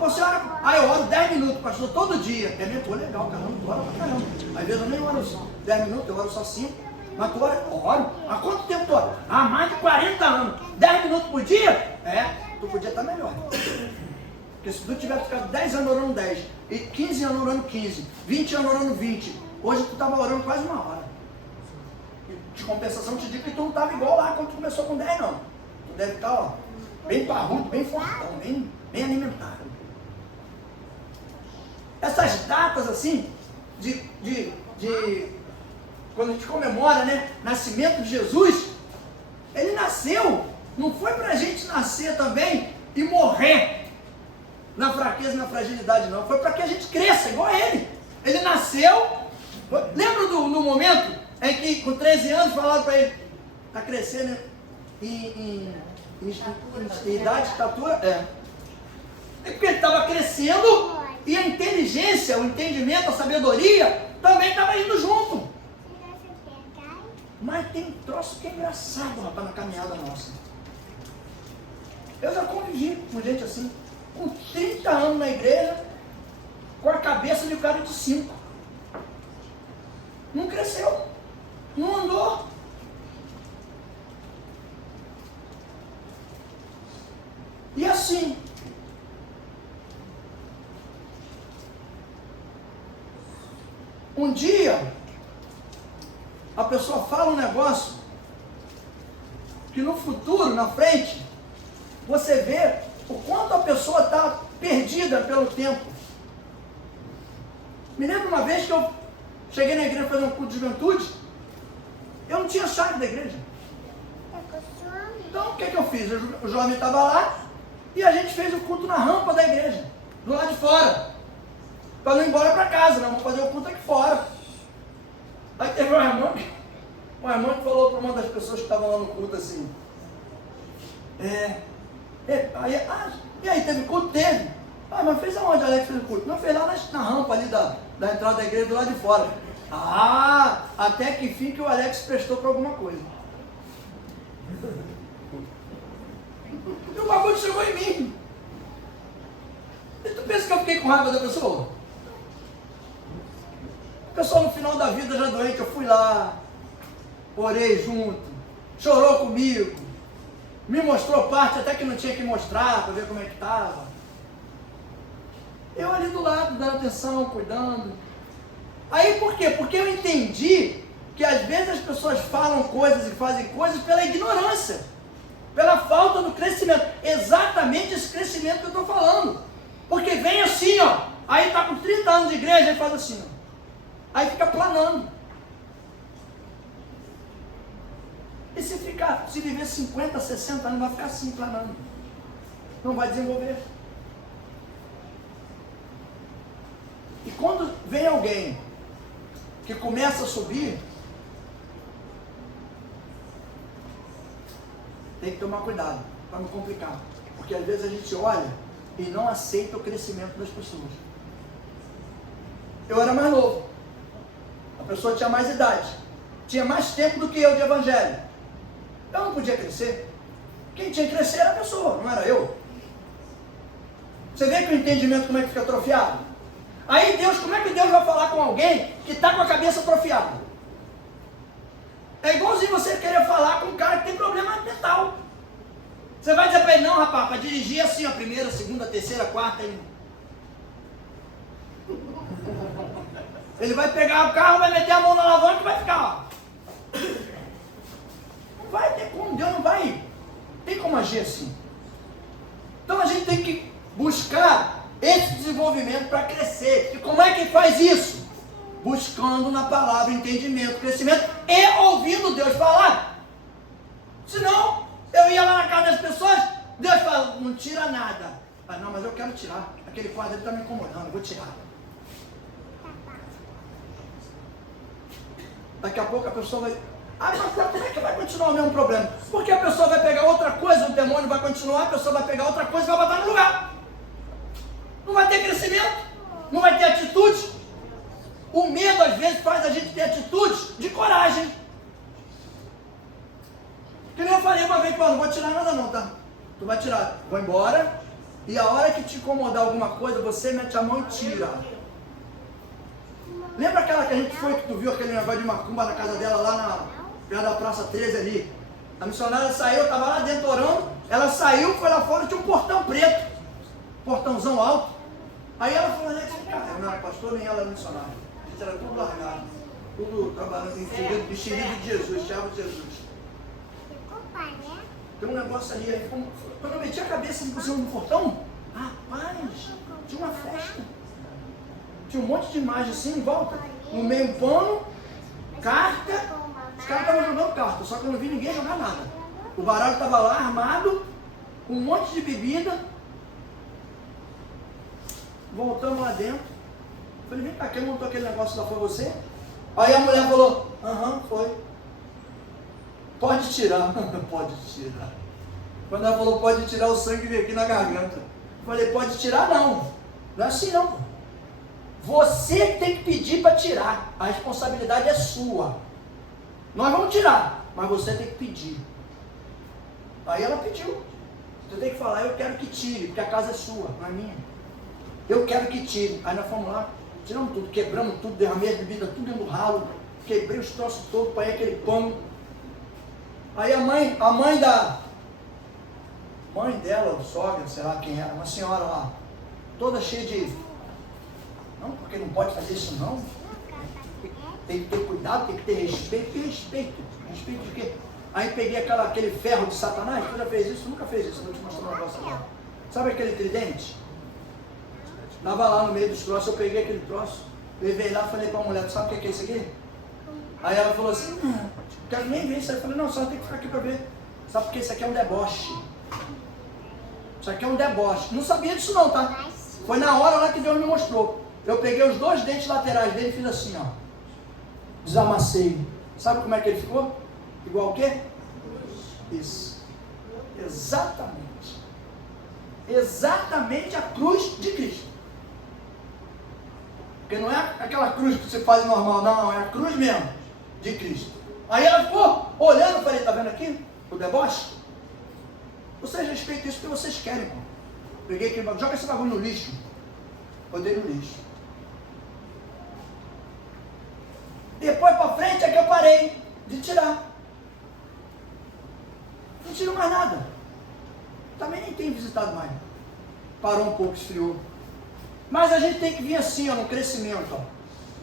Você ora, eu oro 10 minutos, pastor, todo dia. É mesmo, legal, caramba, tu ora pra caramba. Às vezes eu nem oro só 10 minutos, eu oro só 5. Mas tu ora, oro. Há quanto tempo tu ora? Há mais de 40 anos. 10 minutos por dia? Tu podia estar melhor. Porque se tu tivesse ficado 10 anos orando 10, e 15 anos orando 15, 20 anos orando 20, hoje tu estava orando quase uma hora. De compensação, te digo que tu não estava igual lá quando tu começou com 10, não. Tu deve estar, ó, bem parrudo, bem fortão, bem alimentado. Essas datas assim, quando a gente comemora, né, nascimento de Jesus, ele nasceu, não foi para a gente nascer também e morrer na fraqueza e na fragilidade, não. Foi para que a gente cresça igual a ele. Ele nasceu, lembra no momento em que com 13 anos falaram para ele, está crescendo em idade, estatura? É porque ele estava crescendo e a inteligência, o entendimento, a sabedoria também estava indo junto. Mas tem um troço que é engraçado, rapaz, na caminhada nossa. Eu já convivi com gente assim, com 30 anos na igreja, com a cabeça de um cara de 5. Não cresceu, não andou. E assim, um dia, a pessoa fala um negócio que no futuro, na frente, você vê o quanto a pessoa está perdida pelo tempo. Me lembro uma vez que eu cheguei na igreja fazer um culto de juventude, eu não tinha chave da igreja. Então o que eu fiz? O jovem estava lá e a gente fez o culto na rampa da igreja, do lado de fora, para não ir embora para casa, não, vamos fazer o culto aqui fora. Aí teve um irmão que falou para uma das pessoas que estavam lá no culto assim, e aí, teve culto? Teve. Mas fez aonde o Alex fez o culto? Não, fez lá na rampa ali da entrada da igreja do lado de fora. Até que fim que o Alex prestou para alguma coisa. E o bagulho chegou em mim. E tu pensa que eu fiquei com raiva da pessoa? A pessoa no final da vida já doente, eu fui lá, orei junto, chorou comigo, me mostrou parte até que não tinha que mostrar, para ver como é que estava. Eu ali do lado, dando atenção, cuidando. Aí por quê? Porque eu entendi que às vezes as pessoas falam coisas e fazem coisas pela ignorância, pela falta do crescimento. Exatamente esse crescimento que eu estou falando. Porque vem assim, ó, aí está com 30 anos de igreja e faz assim, ó. Aí fica planando. E se viver 50, 60 anos, vai ficar assim, planando. Não vai desenvolver. E quando vem alguém que começa a subir, tem que tomar cuidado, para não complicar. Porque às vezes a gente olha e não aceita o crescimento das pessoas. Eu era mais novo. A pessoa tinha mais idade. Tinha mais tempo do que eu de evangelho. Eu não podia crescer. Quem tinha que crescer era a pessoa, não era eu. Você vê que o entendimento como é que fica atrofiado? Aí Deus, como é que Deus vai falar com alguém que está com a cabeça atrofiada? É igualzinho você querer falar com um cara que tem problema mental. Você vai dizer para ele, não rapaz, para dirigir assim, a primeira, segunda, terceira, quarta, ele vai pegar o carro, vai meter a mão na alavanca e vai ficar, ó. vai ter como, Deus não vai, tem como agir assim. Então a gente tem que buscar esse desenvolvimento para crescer. E como é que faz isso? Buscando na palavra entendimento, crescimento e ouvindo Deus falar. Senão, eu ia lá na casa das pessoas, Deus fala, não tira nada. Ah, não, mas eu quero tirar. Aquele quadro está me incomodando, eu vou tirar. Daqui a pouco a pessoa vai... Ah, mas como é que vai continuar o mesmo problema? Porque a pessoa vai pegar outra coisa, o demônio vai continuar, a pessoa vai pegar outra coisa e vai botar no lugar. Não vai ter crescimento, não vai ter atitude. O medo às vezes faz a gente ter atitudes de coragem. Que nem eu falei uma vez, não vou tirar nada não, tá? Tu vai tirar, vou embora, e a hora que te incomodar alguma coisa, você mete a mão e tira. Lembra aquela que a gente foi, que tu viu aquele negócio de macumba na casa dela, lá perto da Praça 13 ali? A missionária saiu, eu estava lá dentro orando, ela saiu, foi lá fora, tinha um portão preto, portãozão alto. Aí ela falou, cara, eu não era pastor, nem ela era missionária. A gente era tudo largado, tudo trabalhando em vestido de Jesus, chave de Jesus. Tem um negócio ali, aí, quando eu meti a cabeça em cima do portão, rapaz, tinha uma festa. Tinha um monte de imagem assim em volta, no meio um pano, carta, os caras estavam jogando carta, só que eu não vi ninguém jogar nada. O baralho estava lá armado, com um monte de bebida. Voltamos lá dentro. Falei, vem cá, quem montou aquele negócio lá foi você? Aí a mulher falou, foi. Pode tirar. Pode tirar. Quando ela falou, pode tirar, o sangue veio aqui na garganta. Eu falei, pode tirar não. Não é assim não. Você tem que pedir para tirar. A responsabilidade é sua. Nós vamos tirar, mas você tem que pedir. Aí ela pediu. Você tem que falar, eu quero que tire, porque a casa é sua, não é minha. Eu quero que tire. Aí nós fomos lá, tiramos tudo, quebramos tudo, derramei a bebida tudo dentro do ralo, quebrei os troços todos, para aquele pano. Aí a mãe dela, o sogra, sei lá quem era, uma senhora lá, toda cheia de... Não, porque não pode fazer isso não. Tem que ter cuidado, tem que ter respeito. Que respeito? Respeito de quê? Aí peguei aquele ferro de Satanás. Tu já fez isso? Nunca fez isso. Vou te mostrar um negócio agora. Sabe aquele tridente? Estava lá no meio dos troços, eu peguei aquele troço, levei lá e falei para a mulher, tu sabe o que é isso aqui? Aí ela falou assim, não quero nem ver isso aí. Eu falei, não, só tem que ficar aqui para ver. Sabe porque isso aqui é um deboche. Isso aqui é um deboche. Não sabia disso não, tá? Foi na hora lá que Deus me mostrou. Eu peguei os dois dentes laterais dele e fiz assim, ó. Desamassei. Sabe como é que ele ficou? Igual o quê? Isso. Exatamente. Exatamente a cruz de Cristo. Porque não é aquela cruz que você faz normal, não. É a cruz mesmo de Cristo. Aí ela ficou olhando e falei, tá vendo aqui? O deboche? Vocês respeitam isso porque vocês querem, pô. Peguei aquele bagulho, joga esse bagulho no lixo. Botei no lixo. Depois para frente é que eu parei de tirar. Não tiro mais nada. Também nem tenho visitado mais. Parou um pouco, esfriou. Mas a gente tem que vir assim, ó, no crescimento, ó.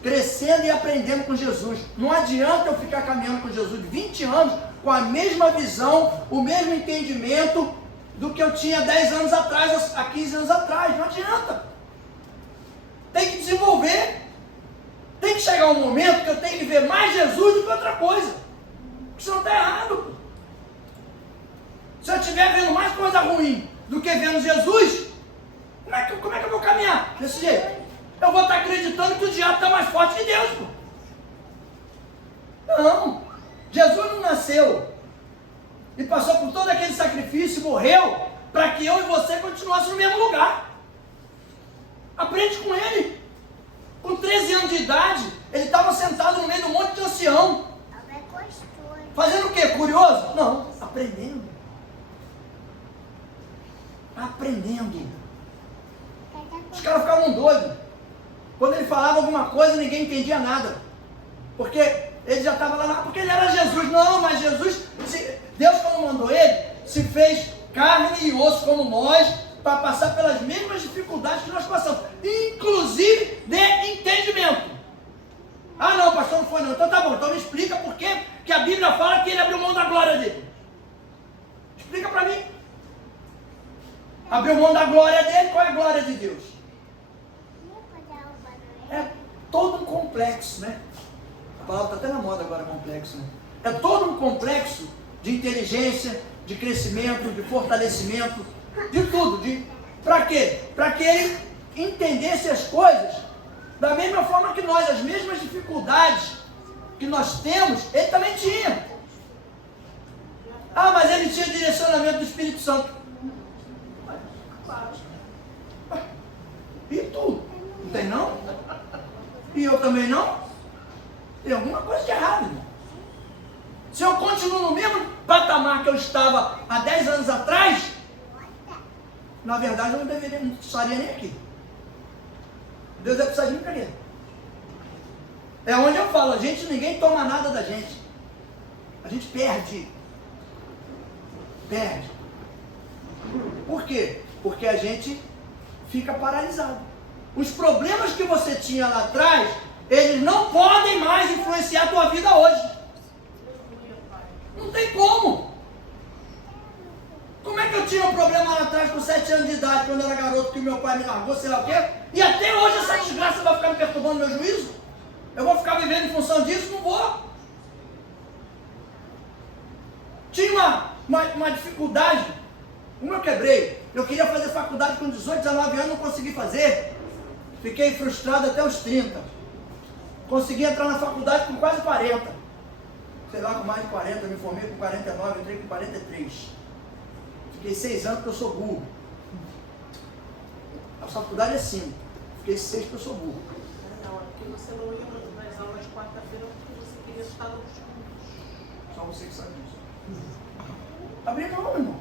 Crescendo e aprendendo com Jesus. Não adianta eu ficar caminhando com Jesus 20 anos com a mesma visão, o mesmo entendimento do que eu tinha 10 anos atrás, há 15 anos atrás. Não adianta. Tem que desenvolver. Tem que chegar um momento que eu tenho que ver mais Jesus do que outra coisa. Porque senão está errado. Se eu estiver vendo mais coisa ruim do que vendo Jesus, como é que eu vou caminhar desse jeito? Eu vou estar acreditando que o diabo está mais forte que Deus. Pô. Não. Jesus não nasceu e passou por todo aquele sacrifício e morreu para que eu e você continuássemos no mesmo lugar. Aprende com ele. Com 13 anos de idade, ele estava sentado no meio de um monte de ancião. Fazendo o quê? Curioso? Não, aprendendo. Aprendendo. Os caras ficavam doidos. Quando ele falava alguma coisa, ninguém entendia nada. Porque ele já estava lá, porque ele era Jesus. Não, mas Jesus, Deus quando mandou ele, se fez carne e osso como nós, para passar pelas mesmas dificuldades que nós passamos, inclusive de entendimento. Ah não, pastor, não foi não. Então tá bom, então me explica por que a Bíblia fala que ele abriu mão da glória dele. qual é a glória de Deus? É todo um complexo, né? A palavra está até na moda agora, complexo, né? É todo um complexo de inteligência, de crescimento, de fortalecimento, de tudo. Para quê? Para que ele entendesse as coisas da mesma forma que nós, as mesmas dificuldades que nós temos, ele também tinha. Ah, mas ele tinha direcionamento do Espírito Santo. E tu? Não tem não? E eu também não? Tem alguma coisa de errado, irmão. Se eu continuo no mesmo patamar que eu estava há 10 anos atrás, na verdade eu não estaria nem aqui. Deus vai precisar de mim para quê? É onde eu falo, ninguém toma nada da gente. A gente perde. Perde. Por quê? Porque a gente fica paralisado. Os problemas que você tinha lá atrás, eles não podem mais influenciar a tua vida hoje. Não tem como. Como é que eu tinha um problema lá atrás com 7 anos de idade, quando eu era garoto, que meu pai me largou, sei lá o quê? E até hoje essa desgraça vai ficar me perturbando meu juízo? Eu vou ficar vivendo em função disso? Não vou. Tinha uma dificuldade. Como eu quebrei? Eu queria fazer faculdade com 18, 19 anos, não consegui fazer. Fiquei frustrado até os 30. Consegui entrar na faculdade com quase 40. Sei lá, com mais de 40, me formei com 49, entrei com 43. Fiquei 6 anos porque eu sou burro. A faculdade é 5. Fiquei 6 porque eu sou burro. Não, é porque você não ia nas aulas de quarta-feira porque você queria estar nos estudos. Só você que sabe disso. Abri mão, irmão.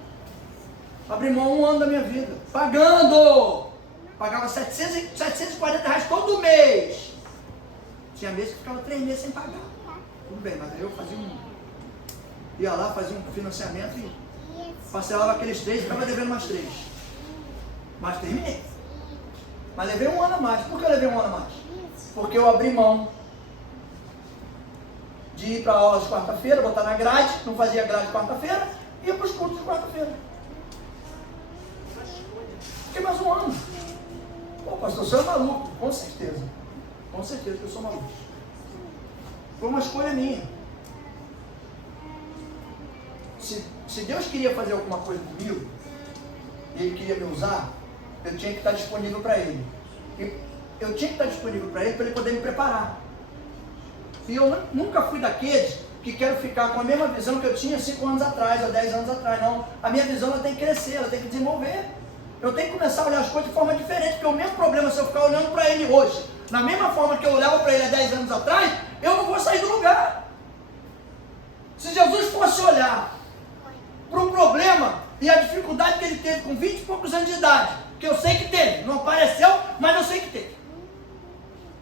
Abri mão 1 ano da minha vida. Pagando! Pagava 740 reais todo mês. Tinha mês que ficava 3 meses sem pagar. Tudo bem, mas aí eu ia lá, fazia um financiamento e parcelava aqueles 3 e ficava devendo mais 3. Mas terminei. Mas levei 1 ano a mais. Por que eu levei 1 ano a mais? Porque eu abri mão de ir para a aula de quarta-feira, botar na grade, não fazia grade de quarta-feira, ia para os cultos de quarta-feira. Fiquei mais 1 ano. Pô, pastor, você é maluco. Com certeza. Com certeza que eu sou maluco. Foi uma escolha minha. Se Deus queria fazer alguma coisa comigo, e Ele queria me usar, eu tinha que estar disponível para Ele. Eu tinha que estar disponível para Ele poder me preparar. E eu nunca fui daqueles que quero ficar com a mesma visão que eu tinha 5 anos atrás, ou 10 anos atrás. Não. A minha visão ela tem que crescer, ela tem que desenvolver. Eu tenho que começar a olhar as coisas de forma diferente, porque o mesmo problema, se eu ficar olhando para ele hoje, na mesma forma que eu olhava para ele há 10 anos atrás, eu não vou sair do lugar. Se Jesus fosse olhar para o problema e a dificuldade que ele teve com 20 e poucos anos de idade, que eu sei que teve, não apareceu, mas eu sei que teve.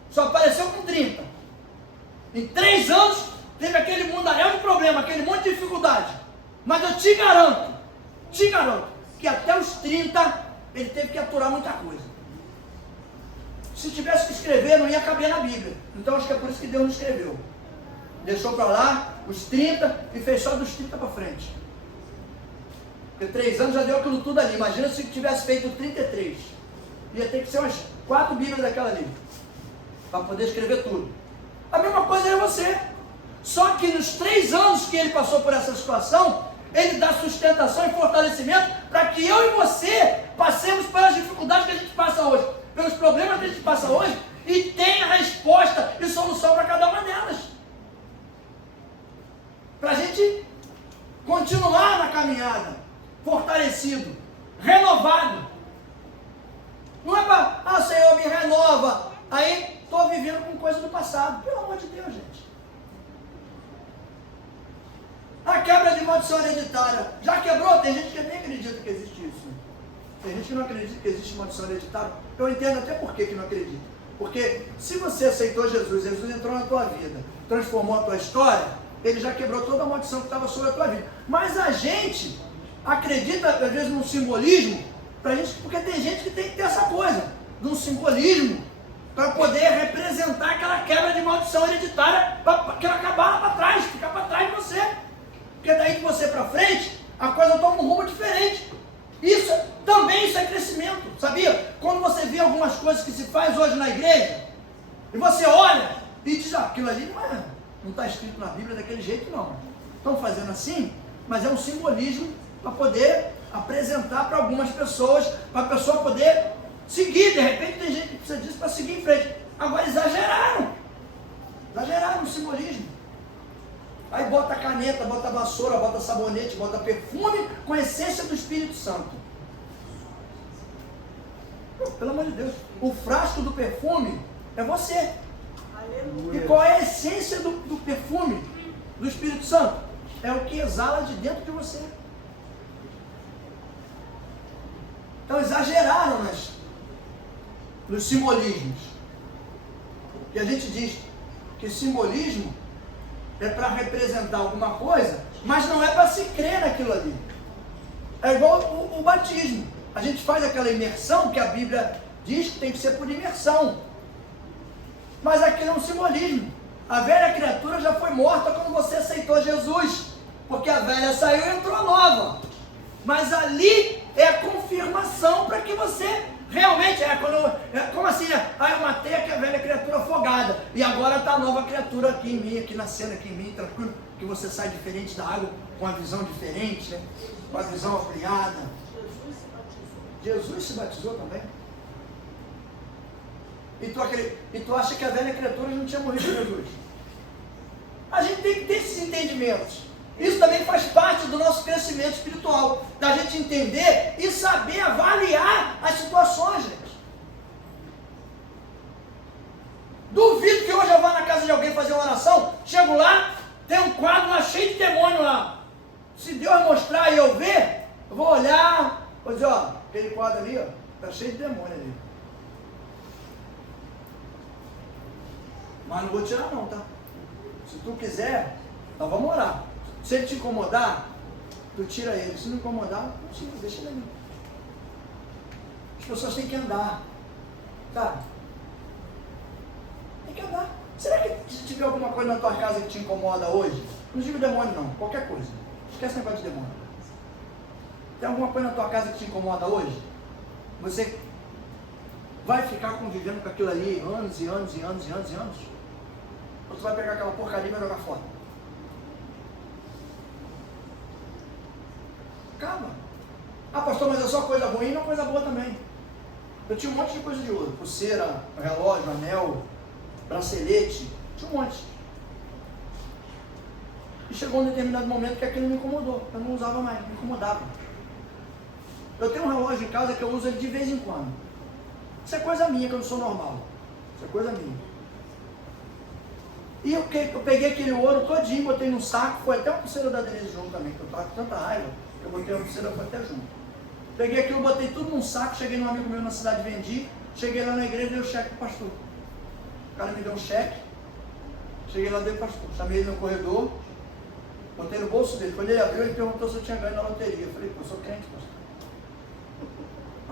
Só apareceu com 30. Em 3 anos, teve aquele mundaréu de problema, aquele monte de dificuldade. Mas eu te garanto, que até os 30, ele teve que aturar muita coisa. Se tivesse que escrever, não ia caber na Bíblia. Então acho que é por isso que Deus não escreveu. Deixou para lá os 30 e fez só dos 30 para frente. Porque 3 anos já deu aquilo tudo ali. Imagina se tivesse feito 33. Ia ter que ser umas 4 Bíblias daquela ali. Para poder escrever tudo. A mesma coisa é você. Só que nos 3 anos que ele passou por essa situação, ele dá sustentação e fortalecimento para que eu e você passemos pelas dificuldades que a gente passa hoje, pelos problemas que a gente passa hoje, e tenha resposta e solução para cada uma delas. Para a gente continuar na caminhada, fortalecido, renovado. Não é para, Senhor, me renova. Aí estou vivendo com coisa do passado. Pelo amor de Deus, gente. A quebra de maldição hereditária. Já quebrou? Tem gente que nem acredita que existe isso. Tem gente que não acredita que existe maldição hereditária. Eu entendo até por que não acredita. Porque se você aceitou Jesus, Jesus entrou na tua vida, transformou a tua história, ele já quebrou toda a maldição que estava sobre a tua vida. Mas a gente acredita, às vezes, num simbolismo, porque tem gente que tem que ter essa coisa, de um simbolismo, para poder representar aquela quebra de maldição hereditária, para que ela acabar lá para trás, ficar para trás de você. Porque daí de você para frente, a coisa toma um rumo diferente. Isso é crescimento, sabia? Quando você vê algumas coisas que se faz hoje na igreja, e você olha e diz, aquilo ali não está escrito na Bíblia daquele jeito não. Estão fazendo assim, mas é um simbolismo para poder apresentar para algumas pessoas, para a pessoa poder seguir. De repente tem gente que precisa disso para seguir em frente. Agora exageraram no simbolismo. Aí bota caneta, bota vassoura, bota sabonete, bota perfume com a essência do Espírito Santo. Pelo amor de Deus, o frasco do perfume é você. Aleluia. E qual é a essência do perfume do Espírito Santo? É o que exala de dentro de você. Então exageraram nos simbolismos. E a gente diz que simbolismo é para representar alguma coisa, mas não é para se crer naquilo ali. É igual o batismo. A gente faz aquela imersão que a Bíblia diz que tem que ser por imersão. Mas aquilo é um simbolismo. A velha criatura já foi morta quando você aceitou Jesus, porque a velha saiu e entrou a nova. Mas ali é a confirmação para que você realmente, como assim, né? Eu matei a velha criatura afogada, e agora está a nova criatura aqui em mim, aqui nascendo aqui em mim, tranquilo, que você sai diferente da água, com a visão diferente, né? Com a visão ampliada. Jesus se batizou também. E tu acha que a velha criatura não tinha morrido com Jesus? A gente tem que ter esses entendimentos. Isso também faz parte do nosso crescimento espiritual, da gente entender e saber avaliar as situações, gente. Duvido que hoje eu vá na casa de alguém fazer uma oração, chego lá, tem um quadro lá cheio de demônio lá. Se Deus mostrar e eu ver, eu vou olhar, vou dizer, aquele quadro ali, está cheio de demônio ali. Mas não vou tirar não, tá? Se tu quiser, nós vamos orar. Se ele te incomodar, tu tira ele. Se não incomodar, não tira, deixa ele ali. As pessoas têm que andar, sabe? Tem que andar. Será que se tiver alguma coisa na tua casa que te incomoda hoje, não digo demônio não, qualquer coisa. Esquece o negócio de demônio. Tem alguma coisa na tua casa que te incomoda hoje? Você vai ficar convivendo com aquilo ali anos e anos e anos e anos e anos? Ou você vai pegar aquela porcaria e vai jogar fora? Calma. Pastor, mas é só coisa ruim, não coisa boa também. Eu tinha um monte de coisa de ouro. Pulseira, relógio, anel, bracelete. Tinha um monte. E chegou um determinado momento que aquilo me incomodou. Eu não usava mais, me incomodava. Eu tenho um relógio em casa que eu uso ele de vez em quando. Isso é coisa minha, que eu não sou normal. Isso é coisa minha. E eu peguei aquele ouro todinho, botei num saco. Foi até uma pulseira da Denise junto também, que eu estava com tanta raiva. Eu botei a pulseira, foi até junto. Peguei aquilo, botei tudo num saco, cheguei num amigo meu na cidade, vendi. Cheguei lá na igreja e dei o cheque pro pastor. O cara me deu um cheque. Cheguei lá, dei pro pastor. Chamei ele no corredor, botei no bolso dele. Quando ele abriu, ele perguntou se eu tinha ganho na loteria. Eu falei, eu sou crente, pastor.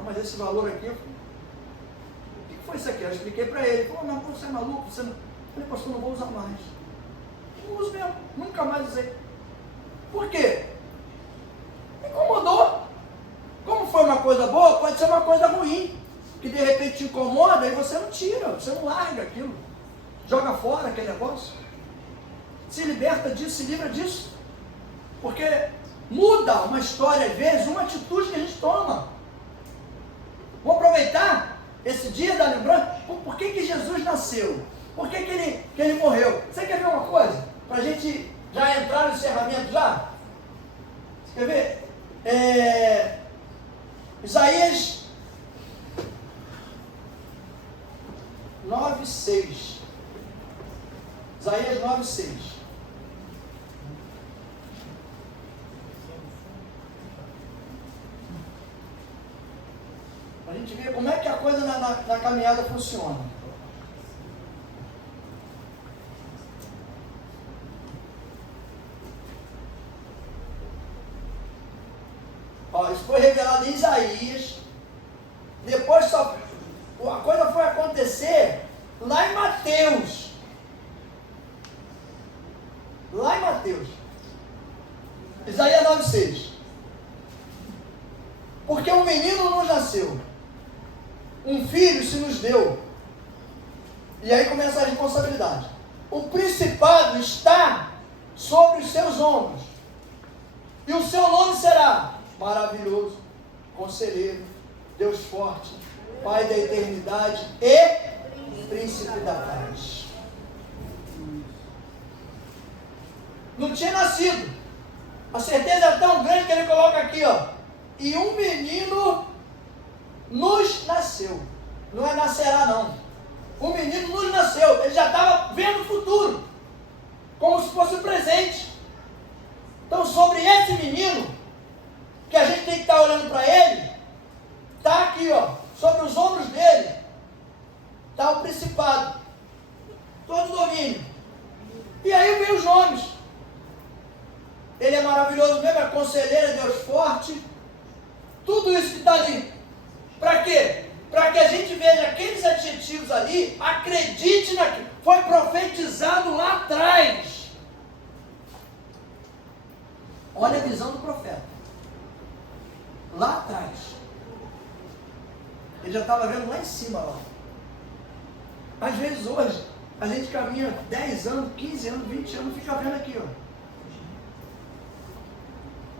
Mas esse valor aqui, eu falei, o que foi isso aqui? Eu expliquei para ele. Ele falou, não, você é maluco? Você não... Eu falei, pastor, não vou usar mais. Não uso mesmo, nunca mais usei. Por quê? Me incomodou. Como foi uma coisa boa, pode ser uma coisa ruim. Que de repente te incomoda e você não tira, você não larga aquilo. Joga fora aquele negócio. Se liberta disso, se livra disso. Porque muda uma história, às vezes, uma atitude que a gente toma. Vamos aproveitar esse dia da lembrança. Por que Jesus nasceu? Por que ele morreu? Você quer ver uma coisa? Para a gente já entrar no encerramento já? Você quer ver? Isaías 9:6. Isaías 9:6. Para a gente ver como é que a coisa na caminhada funciona. Isso foi revelado em Isaías. Depois a coisa foi acontecer lá em Mateus. Lá em Mateus. Isaías 9:6. Porque Um filho se nos deu. E aí começa a responsabilidade. O principado está sobre os seus ombros. E o seu nome será Maravilhoso, Conselheiro, Deus Forte, Pai da Eternidade e Príncipe da Paz. Não tinha nascido. A certeza é tão grande que ele coloca aqui, ó. E um menino nos nasceu. Não é nascerá, não. O menino nos nasceu. Ele já estava vendo o futuro, como se fosse o presente. Então, sobre esse menino, que a gente tem que estar olhando para ele, está aqui, ó, sobre os ombros dele, está o principado, todo o domínio. E aí vem os nomes. Ele é maravilhoso mesmo, é conselheiro, é Deus forte. Tudo isso que está ali. Para quê? Para que a gente veja aqueles adjetivos ali, acredite naquilo. Foi profetizado lá atrás. Olha a visão do profeta. Lá atrás. Ele já estava vendo lá em cima. Lá. Às vezes hoje, a gente caminha 10 anos, 15 anos, 20 anos, fica vendo aqui, ó.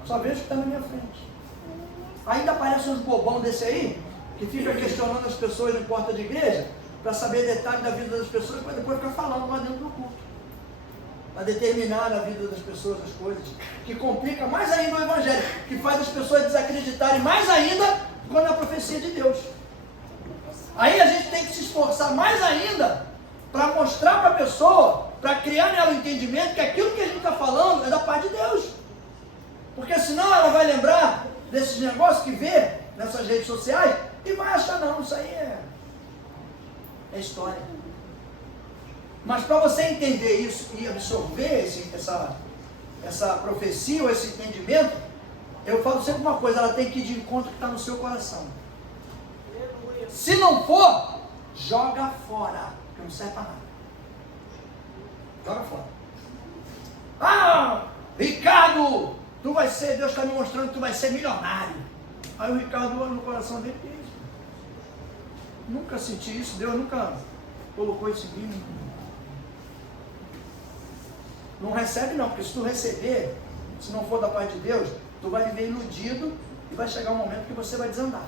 Só vejo o que está na minha frente. Ainda aparece uns bobão desse aí, que fica questionando as pessoas em porta de igreja, para saber detalhes da vida das pessoas, para depois ficar falando lá dentro do culto. Para determinar a vida das pessoas as coisas, que complica mais ainda o evangelho, que faz as pessoas desacreditarem mais ainda quando é a profecia de Deus. Aí a gente tem que se esforçar mais ainda para mostrar para a pessoa, para criar nela o entendimento que aquilo que a gente está falando é da parte de Deus. Porque senão ela vai lembrar desses negócios que vê nessas redes sociais e vai achar, não, isso aí é história. Mas para você entender isso e absorver essa profecia ou esse entendimento, eu falo sempre uma coisa, ela tem que ir de encontro com o que está no seu coração. Se não for, joga fora, porque não serve para nada. Joga fora. Ah, Ricardo, tu vai ser, Deus está me mostrando que tu vai ser milionário. Aí o Ricardo olha no coração dele e diz, nunca senti isso, Deus nunca colocou isso em mim. Não recebe não, porque se tu receber, se não for da parte de Deus, tu vai viver iludido e vai chegar um momento que você vai desandar.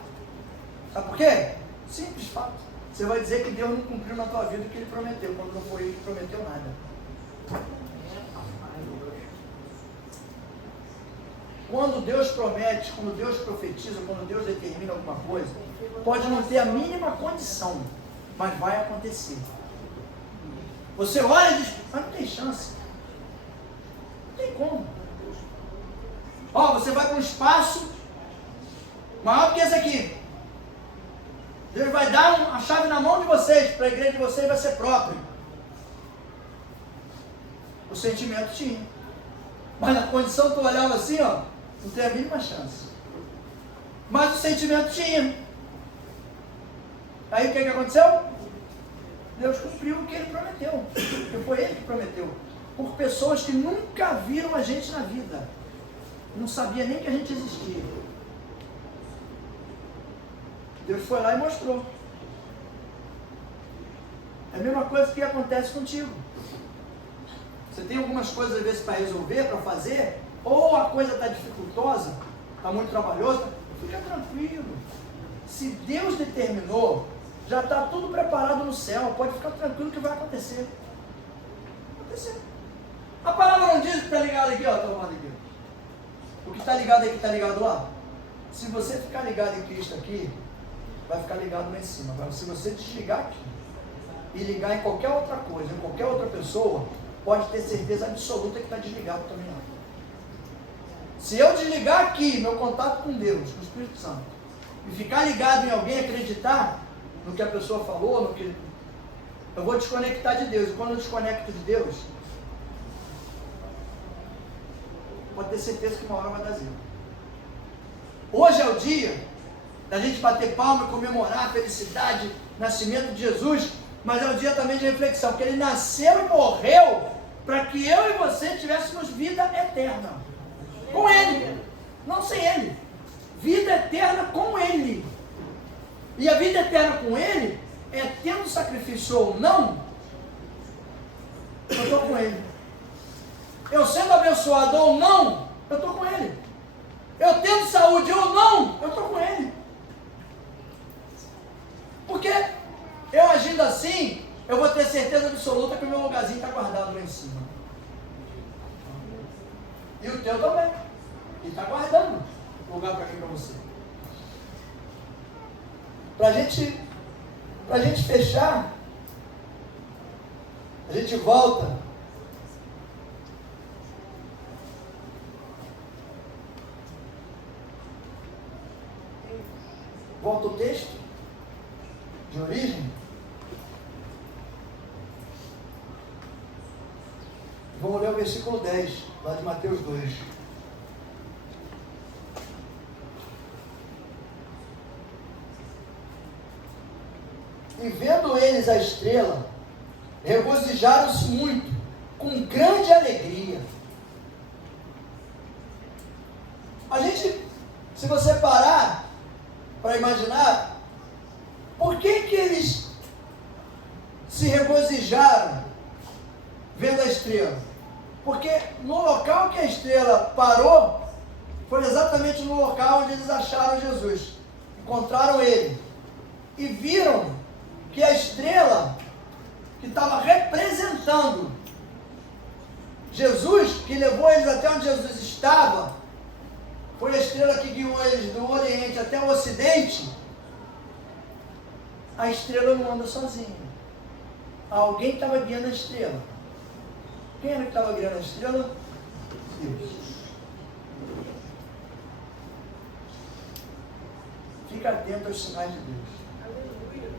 Sabe por quê? Simples fato. Você vai dizer que Deus não cumpriu na tua vida o que Ele prometeu, quando não foi Ele que prometeu nada. Quando Deus promete, quando Deus profetiza, quando Deus determina alguma coisa, pode não ter a mínima condição, mas vai acontecer. Você olha e diz, mas não tem chance. Não tem como. Ó, você vai para um espaço maior que esse aqui. Deus vai dar a chave na mão de vocês, para a igreja de vocês vai ser próprio. O sentimento tinha. Mas na condição que eu olhava assim, ó, não tem a mínima chance. Mas o sentimento tinha. Aí o que aconteceu? Deus cumpriu o que Ele prometeu. Porque foi Ele que prometeu. Por pessoas que nunca viram a gente na vida. Não sabia nem que a gente existia. Deus foi lá e mostrou. É a mesma coisa que acontece contigo. Você tem algumas coisas às vezes para resolver, para fazer, ou a coisa está dificultosa, está muito trabalhosa, fica tranquilo. Se Deus determinou, já está tudo preparado no céu, pode ficar tranquilo que vai acontecer. Vai acontecer. A palavra não diz que está ligado aqui, ó, está ligado aqui. O que está ligado aqui está ligado lá. Se você ficar ligado em Cristo aqui, vai ficar ligado lá em cima. Agora, se você desligar aqui e ligar em qualquer outra coisa, em qualquer outra pessoa, pode ter certeza absoluta que está desligado também lá. Se eu desligar aqui meu contato com Deus, com o Espírito Santo, e ficar ligado em alguém, acreditar no que a pessoa falou, no que eu vou desconectar de Deus. E quando eu desconecto de Deus, pode ter certeza que uma hora vai dar zero. Hoje é o dia da gente bater palma e comemorar a felicidade, nascimento de Jesus, mas é o dia também de reflexão, porque Ele nasceu e morreu para que eu e você tivéssemos vida eterna. Com Ele, não sem Ele. Vida eterna com Ele. E a vida eterna com Ele é tendo sacrifício ou não, eu estou com Ele. Eu sendo abençoado ou não, eu estou com Ele. Eu tendo saúde ou não, eu estou com Ele. Porque eu agindo assim, eu vou ter certeza absoluta que o meu lugarzinho está guardado lá em cima. E o teu também. Ele está guardando lugar para mim e para você. Para a gente fechar, a gente volta. Volta o texto de origem. Vamos ler o versículo 10, lá de Mateus 2. E vendo eles a estrela, regozijaram-se muito, com grande alegria. A gente, se você parar para imaginar, por que eles se regozijaram vendo a estrela? Porque no local que a estrela parou, foi exatamente no local onde eles acharam Jesus. Encontraram ele e viram que a estrela que estava representando Jesus, que levou eles até onde Jesus estava, foi a estrela que guiou eles do Oriente até o Ocidente. A estrela não anda sozinha. Alguém estava guiando a estrela. Quem era que estava guiando a estrela? Deus. Fica atento aos sinais de Deus. Aleluia.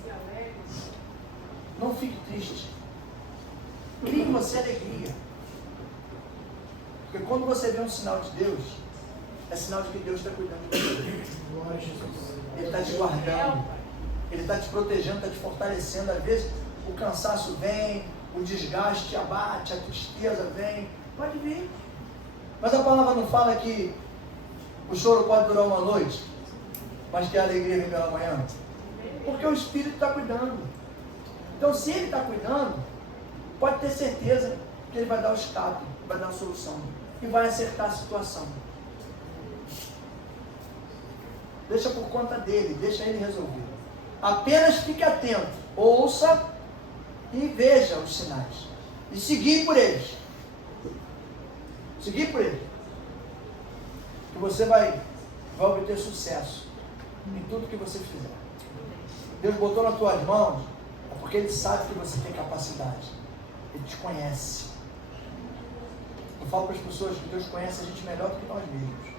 Se alegre. Não fique triste. Crie em você alegria. Porque quando você vê um sinal de Deus, é sinal de que Deus está cuidando de você. Ele está te guardando. Ele está te protegendo, está te fortalecendo. Às vezes o cansaço vem, o desgaste abate, a tristeza vem. Pode vir. Mas a palavra não fala que o choro pode durar uma noite, mas que a alegria vem pela manhã? Porque o Espírito está cuidando. Então, se Ele está cuidando, pode ter certeza que Ele vai dar o escape, vai dar a solução e vai acertar a situação. Deixa por conta dele, deixa Ele resolver. Apenas fique atento, ouça e veja os sinais. E seguir por eles. Seguir por eles. Que você vai obter sucesso em tudo que você fizer. Deus botou nas tuas mãos, é porque Ele sabe que você tem capacidade. Ele te conhece. Eu falo para as pessoas que Deus conhece a gente melhor do que nós mesmos.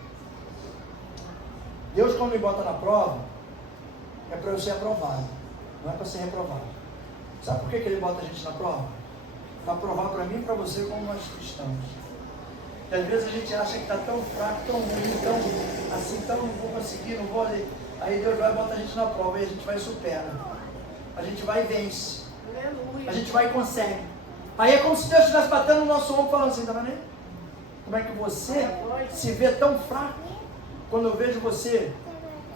Deus, quando me bota na prova, é para eu ser aprovado, não é para ser reprovado. Sabe por que Ele bota a gente na prova? Para provar para mim e para você como nós estamos. E às vezes a gente acha que está tão fraco, tão ruim, tão assim, tão não vou conseguir, não vou ler. Aí Deus vai e bota a gente na prova e a gente vai e supera. A gente vai e vence. Aleluia. A gente vai e consegue. Aí é como se Deus estivesse batendo no nosso ombro falando assim, tá vendo aí? Como é que você se vê tão fraco quando eu vejo você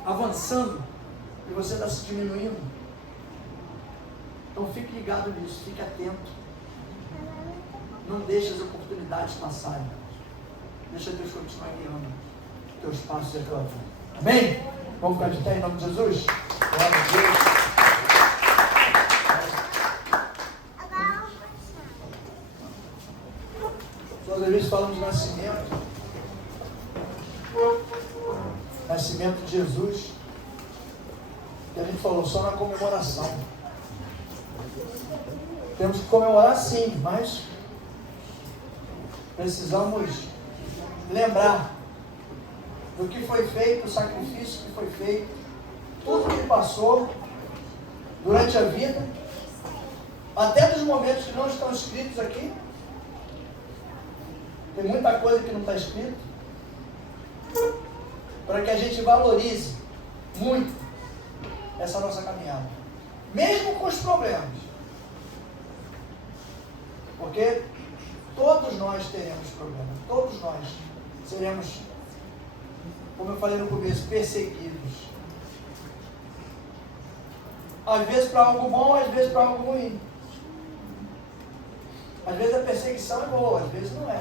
avançando e você está se diminuindo? Então fique ligado nisso, fique atento. Não deixe as oportunidades passarem. Deixa Deus continuar guiando teus passos e a tua vida. Amém? Vamos ficar de pé em nome de Jesus? Glória a Deus. Nós às vezes falamos de nascimento. Nascimento de Jesus. E a gente falou só na comemoração. Temos que comemorar sim, mas precisamos lembrar do que foi feito, o sacrifício que foi feito, tudo que ele passou durante a vida, até dos momentos que não estão escritos aqui. Tem muita coisa que não está escrito, para que a gente valorize muito essa nossa caminhada, mesmo com os problemas, porque todos nós teremos problemas, todos nós seremos, como eu falei no começo, perseguidos. Às vezes para algo bom, às vezes para algo ruim. Às vezes a perseguição é boa, às vezes não é.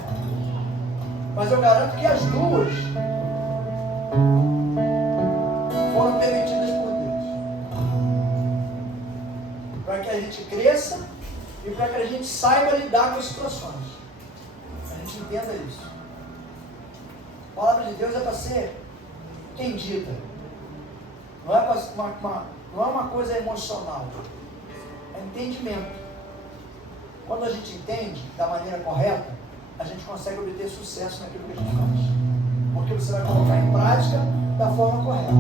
Mas eu garanto que as duas foram permitidas por Deus. Para que a gente cresça e para que a gente saiba lidar com as situações. A gente entenda isso. A palavra de Deus é para ser entendida. Não é uma coisa emocional. É entendimento. Quando a gente entende da maneira correta, a gente consegue obter sucesso naquilo que a gente faz. Porque você vai colocar em prática da forma correta.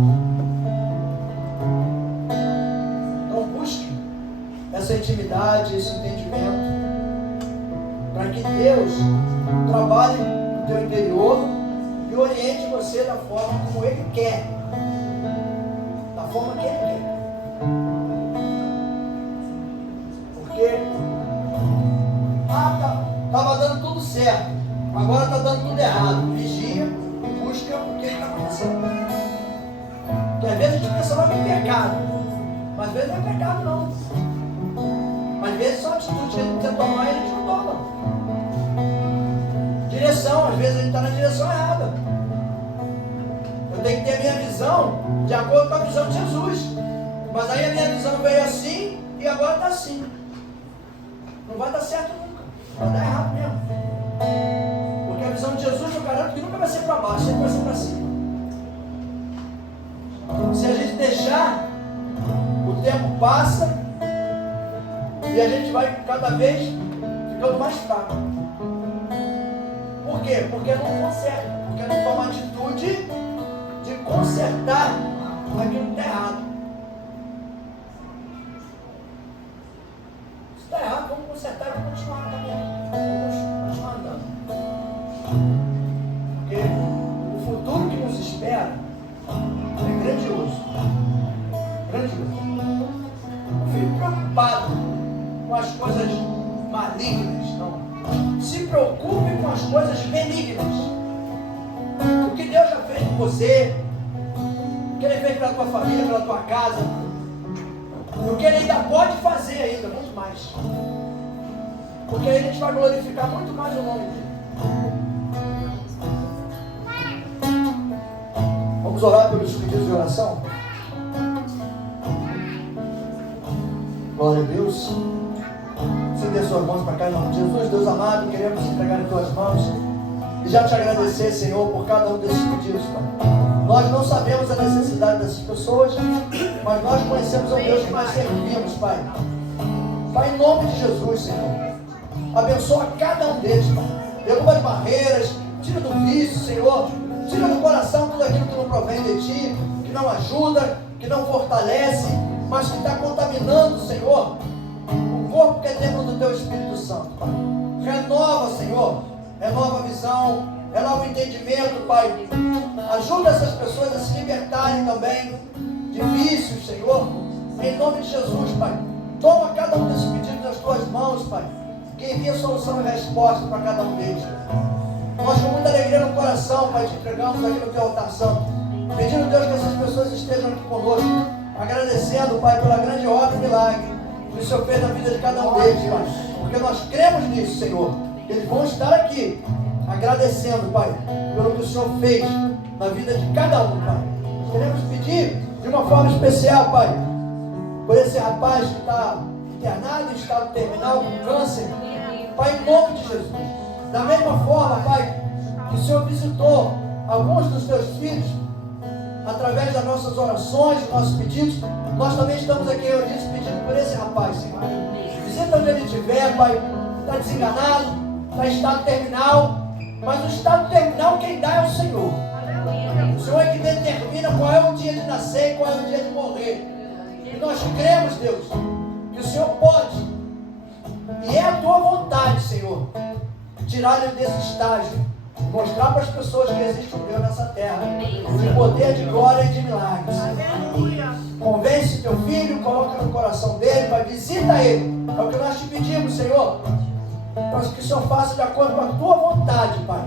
Então busque essa intimidade, esse entendimento, para que Deus trabalhe no teu interior e oriente você da forma como Ele quer. Da forma que Ele quer. Porque estava dando tudo certo, agora está dando tudo errado. Vigia e busca o que está acontecendo. Porque às vezes a gente pensa logo em pecado, mas às vezes não é pecado não. Às vezes só a atitude que a gente precisa tomar e a gente não toma. Direção, às vezes a gente está na direção errada. Eu tenho que ter a minha visão de acordo com a visão de Jesus. Mas aí a minha visão veio assim e agora está assim. Não vai dar certo nunca. Vai dar errado mesmo. Porque a visão de Jesus eu garanto que nunca vai ser para baixo, sempre vai ser para cima. Se a gente deixar, o tempo passa e a gente vai cada vez ficando mais fraco. Por quê? Porque não conserta. Porque não toma atitude de consertar aquilo que está errado. Se está errado, vamos consertar e vamos continuar caminhando. Vamos continuar andando. Porque o futuro que nos espera é grandioso. Grandioso. Não fique preocupado com as coisas malignas, não. Se preocupe com as coisas benignas. O que Deus já fez por você, o que Ele fez pela tua família, pela tua casa, o que Ele ainda pode fazer ainda, muito mais. Porque aí a gente vai glorificar muito mais o nome dEle. Vamos orar pelos pedidos de oração? Glória a Deus. Você dê suas mãos para cá em nome de Jesus. Deus amado, queremos entregar em tuas mãos e já te agradecer, Senhor, por cada um desses pedidos, Pai. Nós não sabemos a necessidade dessas pessoas, mas nós conhecemos o Deus que nós servimos, Pai. Pai, em nome de Jesus, Senhor, abençoa cada um deles, Pai. Derruba as barreiras, tira do vício, Senhor. Tira do coração tudo aquilo que não provém de Ti, que não ajuda, que não fortalece, mas que está contaminando, Senhor, o corpo que é templo do Teu Espírito Santo, Pai. Renova, Senhor, renova a visão, renova o entendimento, Pai. Ajuda essas pessoas a se libertarem também de vícios, Senhor, em nome de Jesus, Pai. Toma cada um desses pedidos nas Tuas mãos, Pai, que envia solução e resposta para cada um deles. Nós com muita alegria no coração, Pai, te entregamos aqui no Teu altar santo, pedindo, Deus, que essas pessoas estejam aqui conosco, agradecendo, Pai, pela grande obra e milagre que o Senhor fez na vida de cada um deles, Pai, porque nós cremos nisso, Senhor. Eles vão estar aqui agradecendo, Pai, pelo que o Senhor fez na vida de cada um, Pai. Queremos pedir de uma forma especial, Pai, por esse rapaz que está internado em estado terminal com câncer, Pai, em nome de Jesus. Da mesma forma, Pai, que o Senhor visitou alguns dos Teus filhos através das nossas orações, dos nossos pedidos, nós também estamos aqui reunidos pedindo por esse rapaz, Senhor. Visita onde ele estiver, Pai, está desenganado, está em estado terminal, mas o estado terminal quem dá é o Senhor. O Senhor é que determina qual é o dia de nascer e qual é o dia de morrer. E nós cremos, Deus, que o Senhor pode, e é a Tua vontade, Senhor, tirar ele desse estágio, mostrar para as pessoas que existe um Deus nessa terra, de poder, de glória e de milagres. Convence teu filho, coloca no coração dele, Pai, visita ele. É o que nós te pedimos, Senhor, para que o Senhor faça de acordo com a Tua vontade, Pai.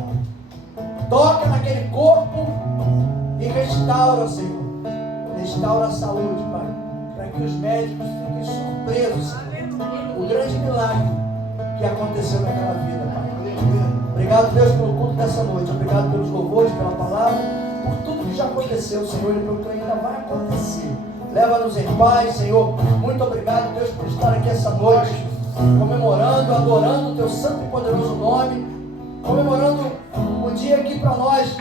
Toca naquele corpo e restaura, Senhor. Restaura a saúde, Pai, para que os médicos fiquem surpresos, Senhor, o grande milagre que aconteceu naquela vida, Pai. Obrigado, Deus, pelo culto dessa noite. Obrigado pelos louvores, pela palavra, por tudo que já aconteceu, Senhor, e pelo que ainda vai acontecer. Leva-nos em paz, Senhor. Muito obrigado, Deus, por estar aqui essa noite, comemorando, adorando o Teu santo e poderoso nome, comemorando o dia que para nós,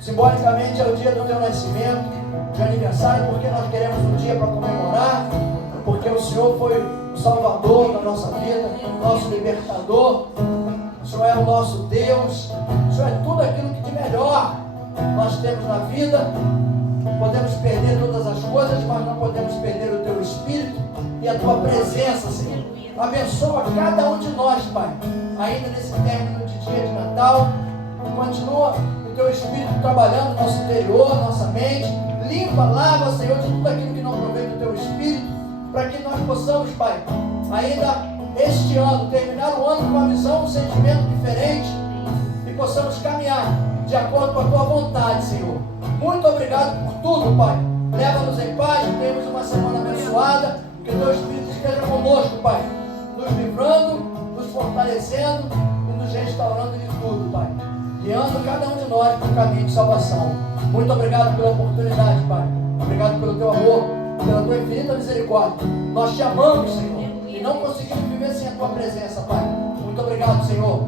simbolicamente, é o dia do Teu nascimento, de aniversário, porque nós queremos um dia para comemorar, porque o Senhor foi o Salvador da nossa vida, nosso libertador. O Senhor é o nosso Deus, o Senhor é tudo aquilo que de melhor nós temos na vida. Podemos perder todas as coisas, mas não podemos perder o Teu Espírito e a Tua presença, Senhor. Abençoa cada um de nós, Pai, ainda nesse término de dia de Natal. Continua o Teu Espírito trabalhando no nosso interior, nossa mente. Limpa, lava, Senhor, de tudo aquilo que não provém do Teu Espírito, para que nós possamos, Pai, ainda este ano, terminar o ano com uma visão, um sentimento diferente, e possamos caminhar de acordo com a Tua vontade, Senhor. Muito obrigado por tudo, Pai. Leva-nos em paz, temos uma semana abençoada, que o Teu Espírito esteja conosco, Pai, nos livrando, nos fortalecendo e nos restaurando de tudo, Pai, guiando cada um de nós para o caminho de salvação. Muito obrigado pela oportunidade, Pai. Obrigado pelo Teu amor, pela Tua infinita misericórdia. Nós Te amamos, Senhor, e não conseguimos viver sem a Tua presença, Pai. Muito obrigado, Senhor.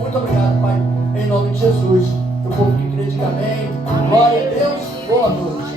Muito obrigado, Pai. Em nome de Jesus. O povo que crê, diga amém. Glória a Deus. Boa noite.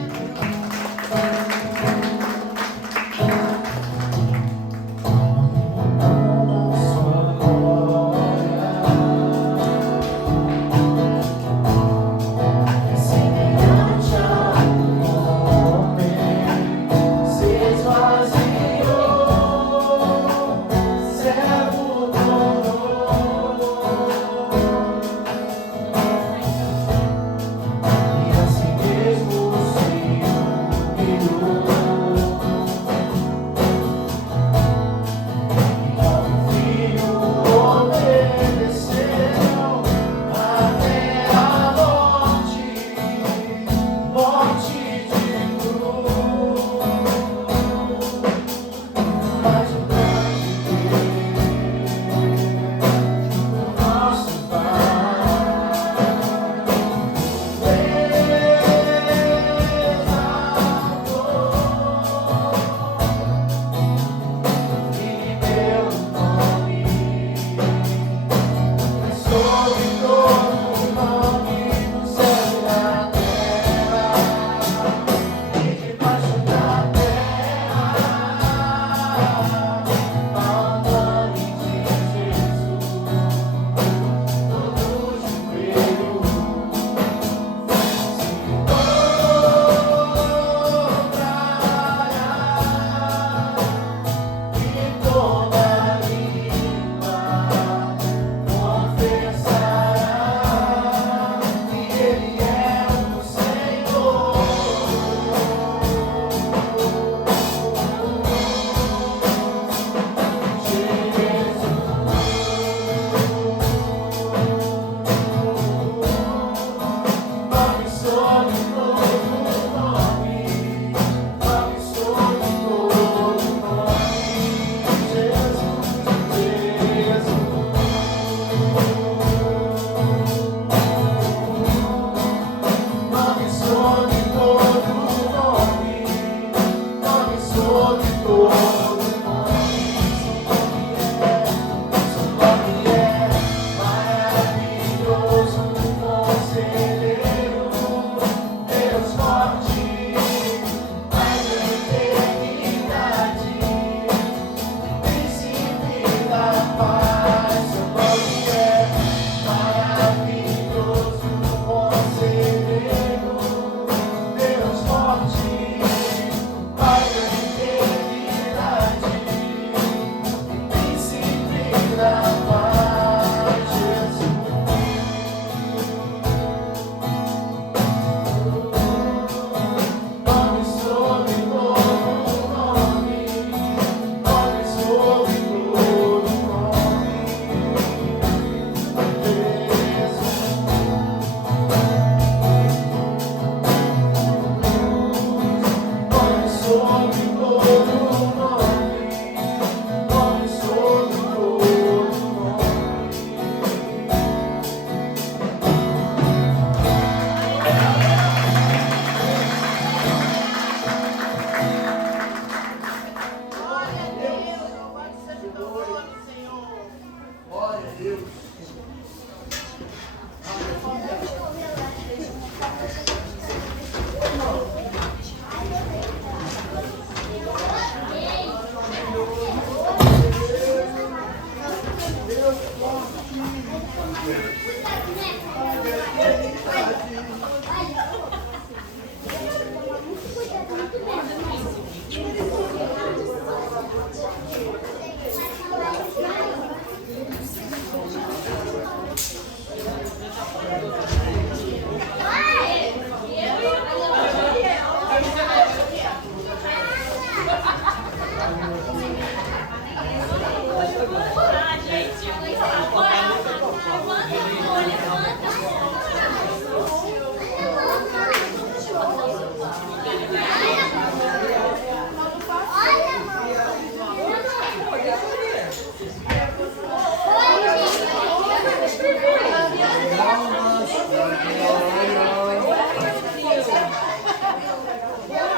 Sobre todo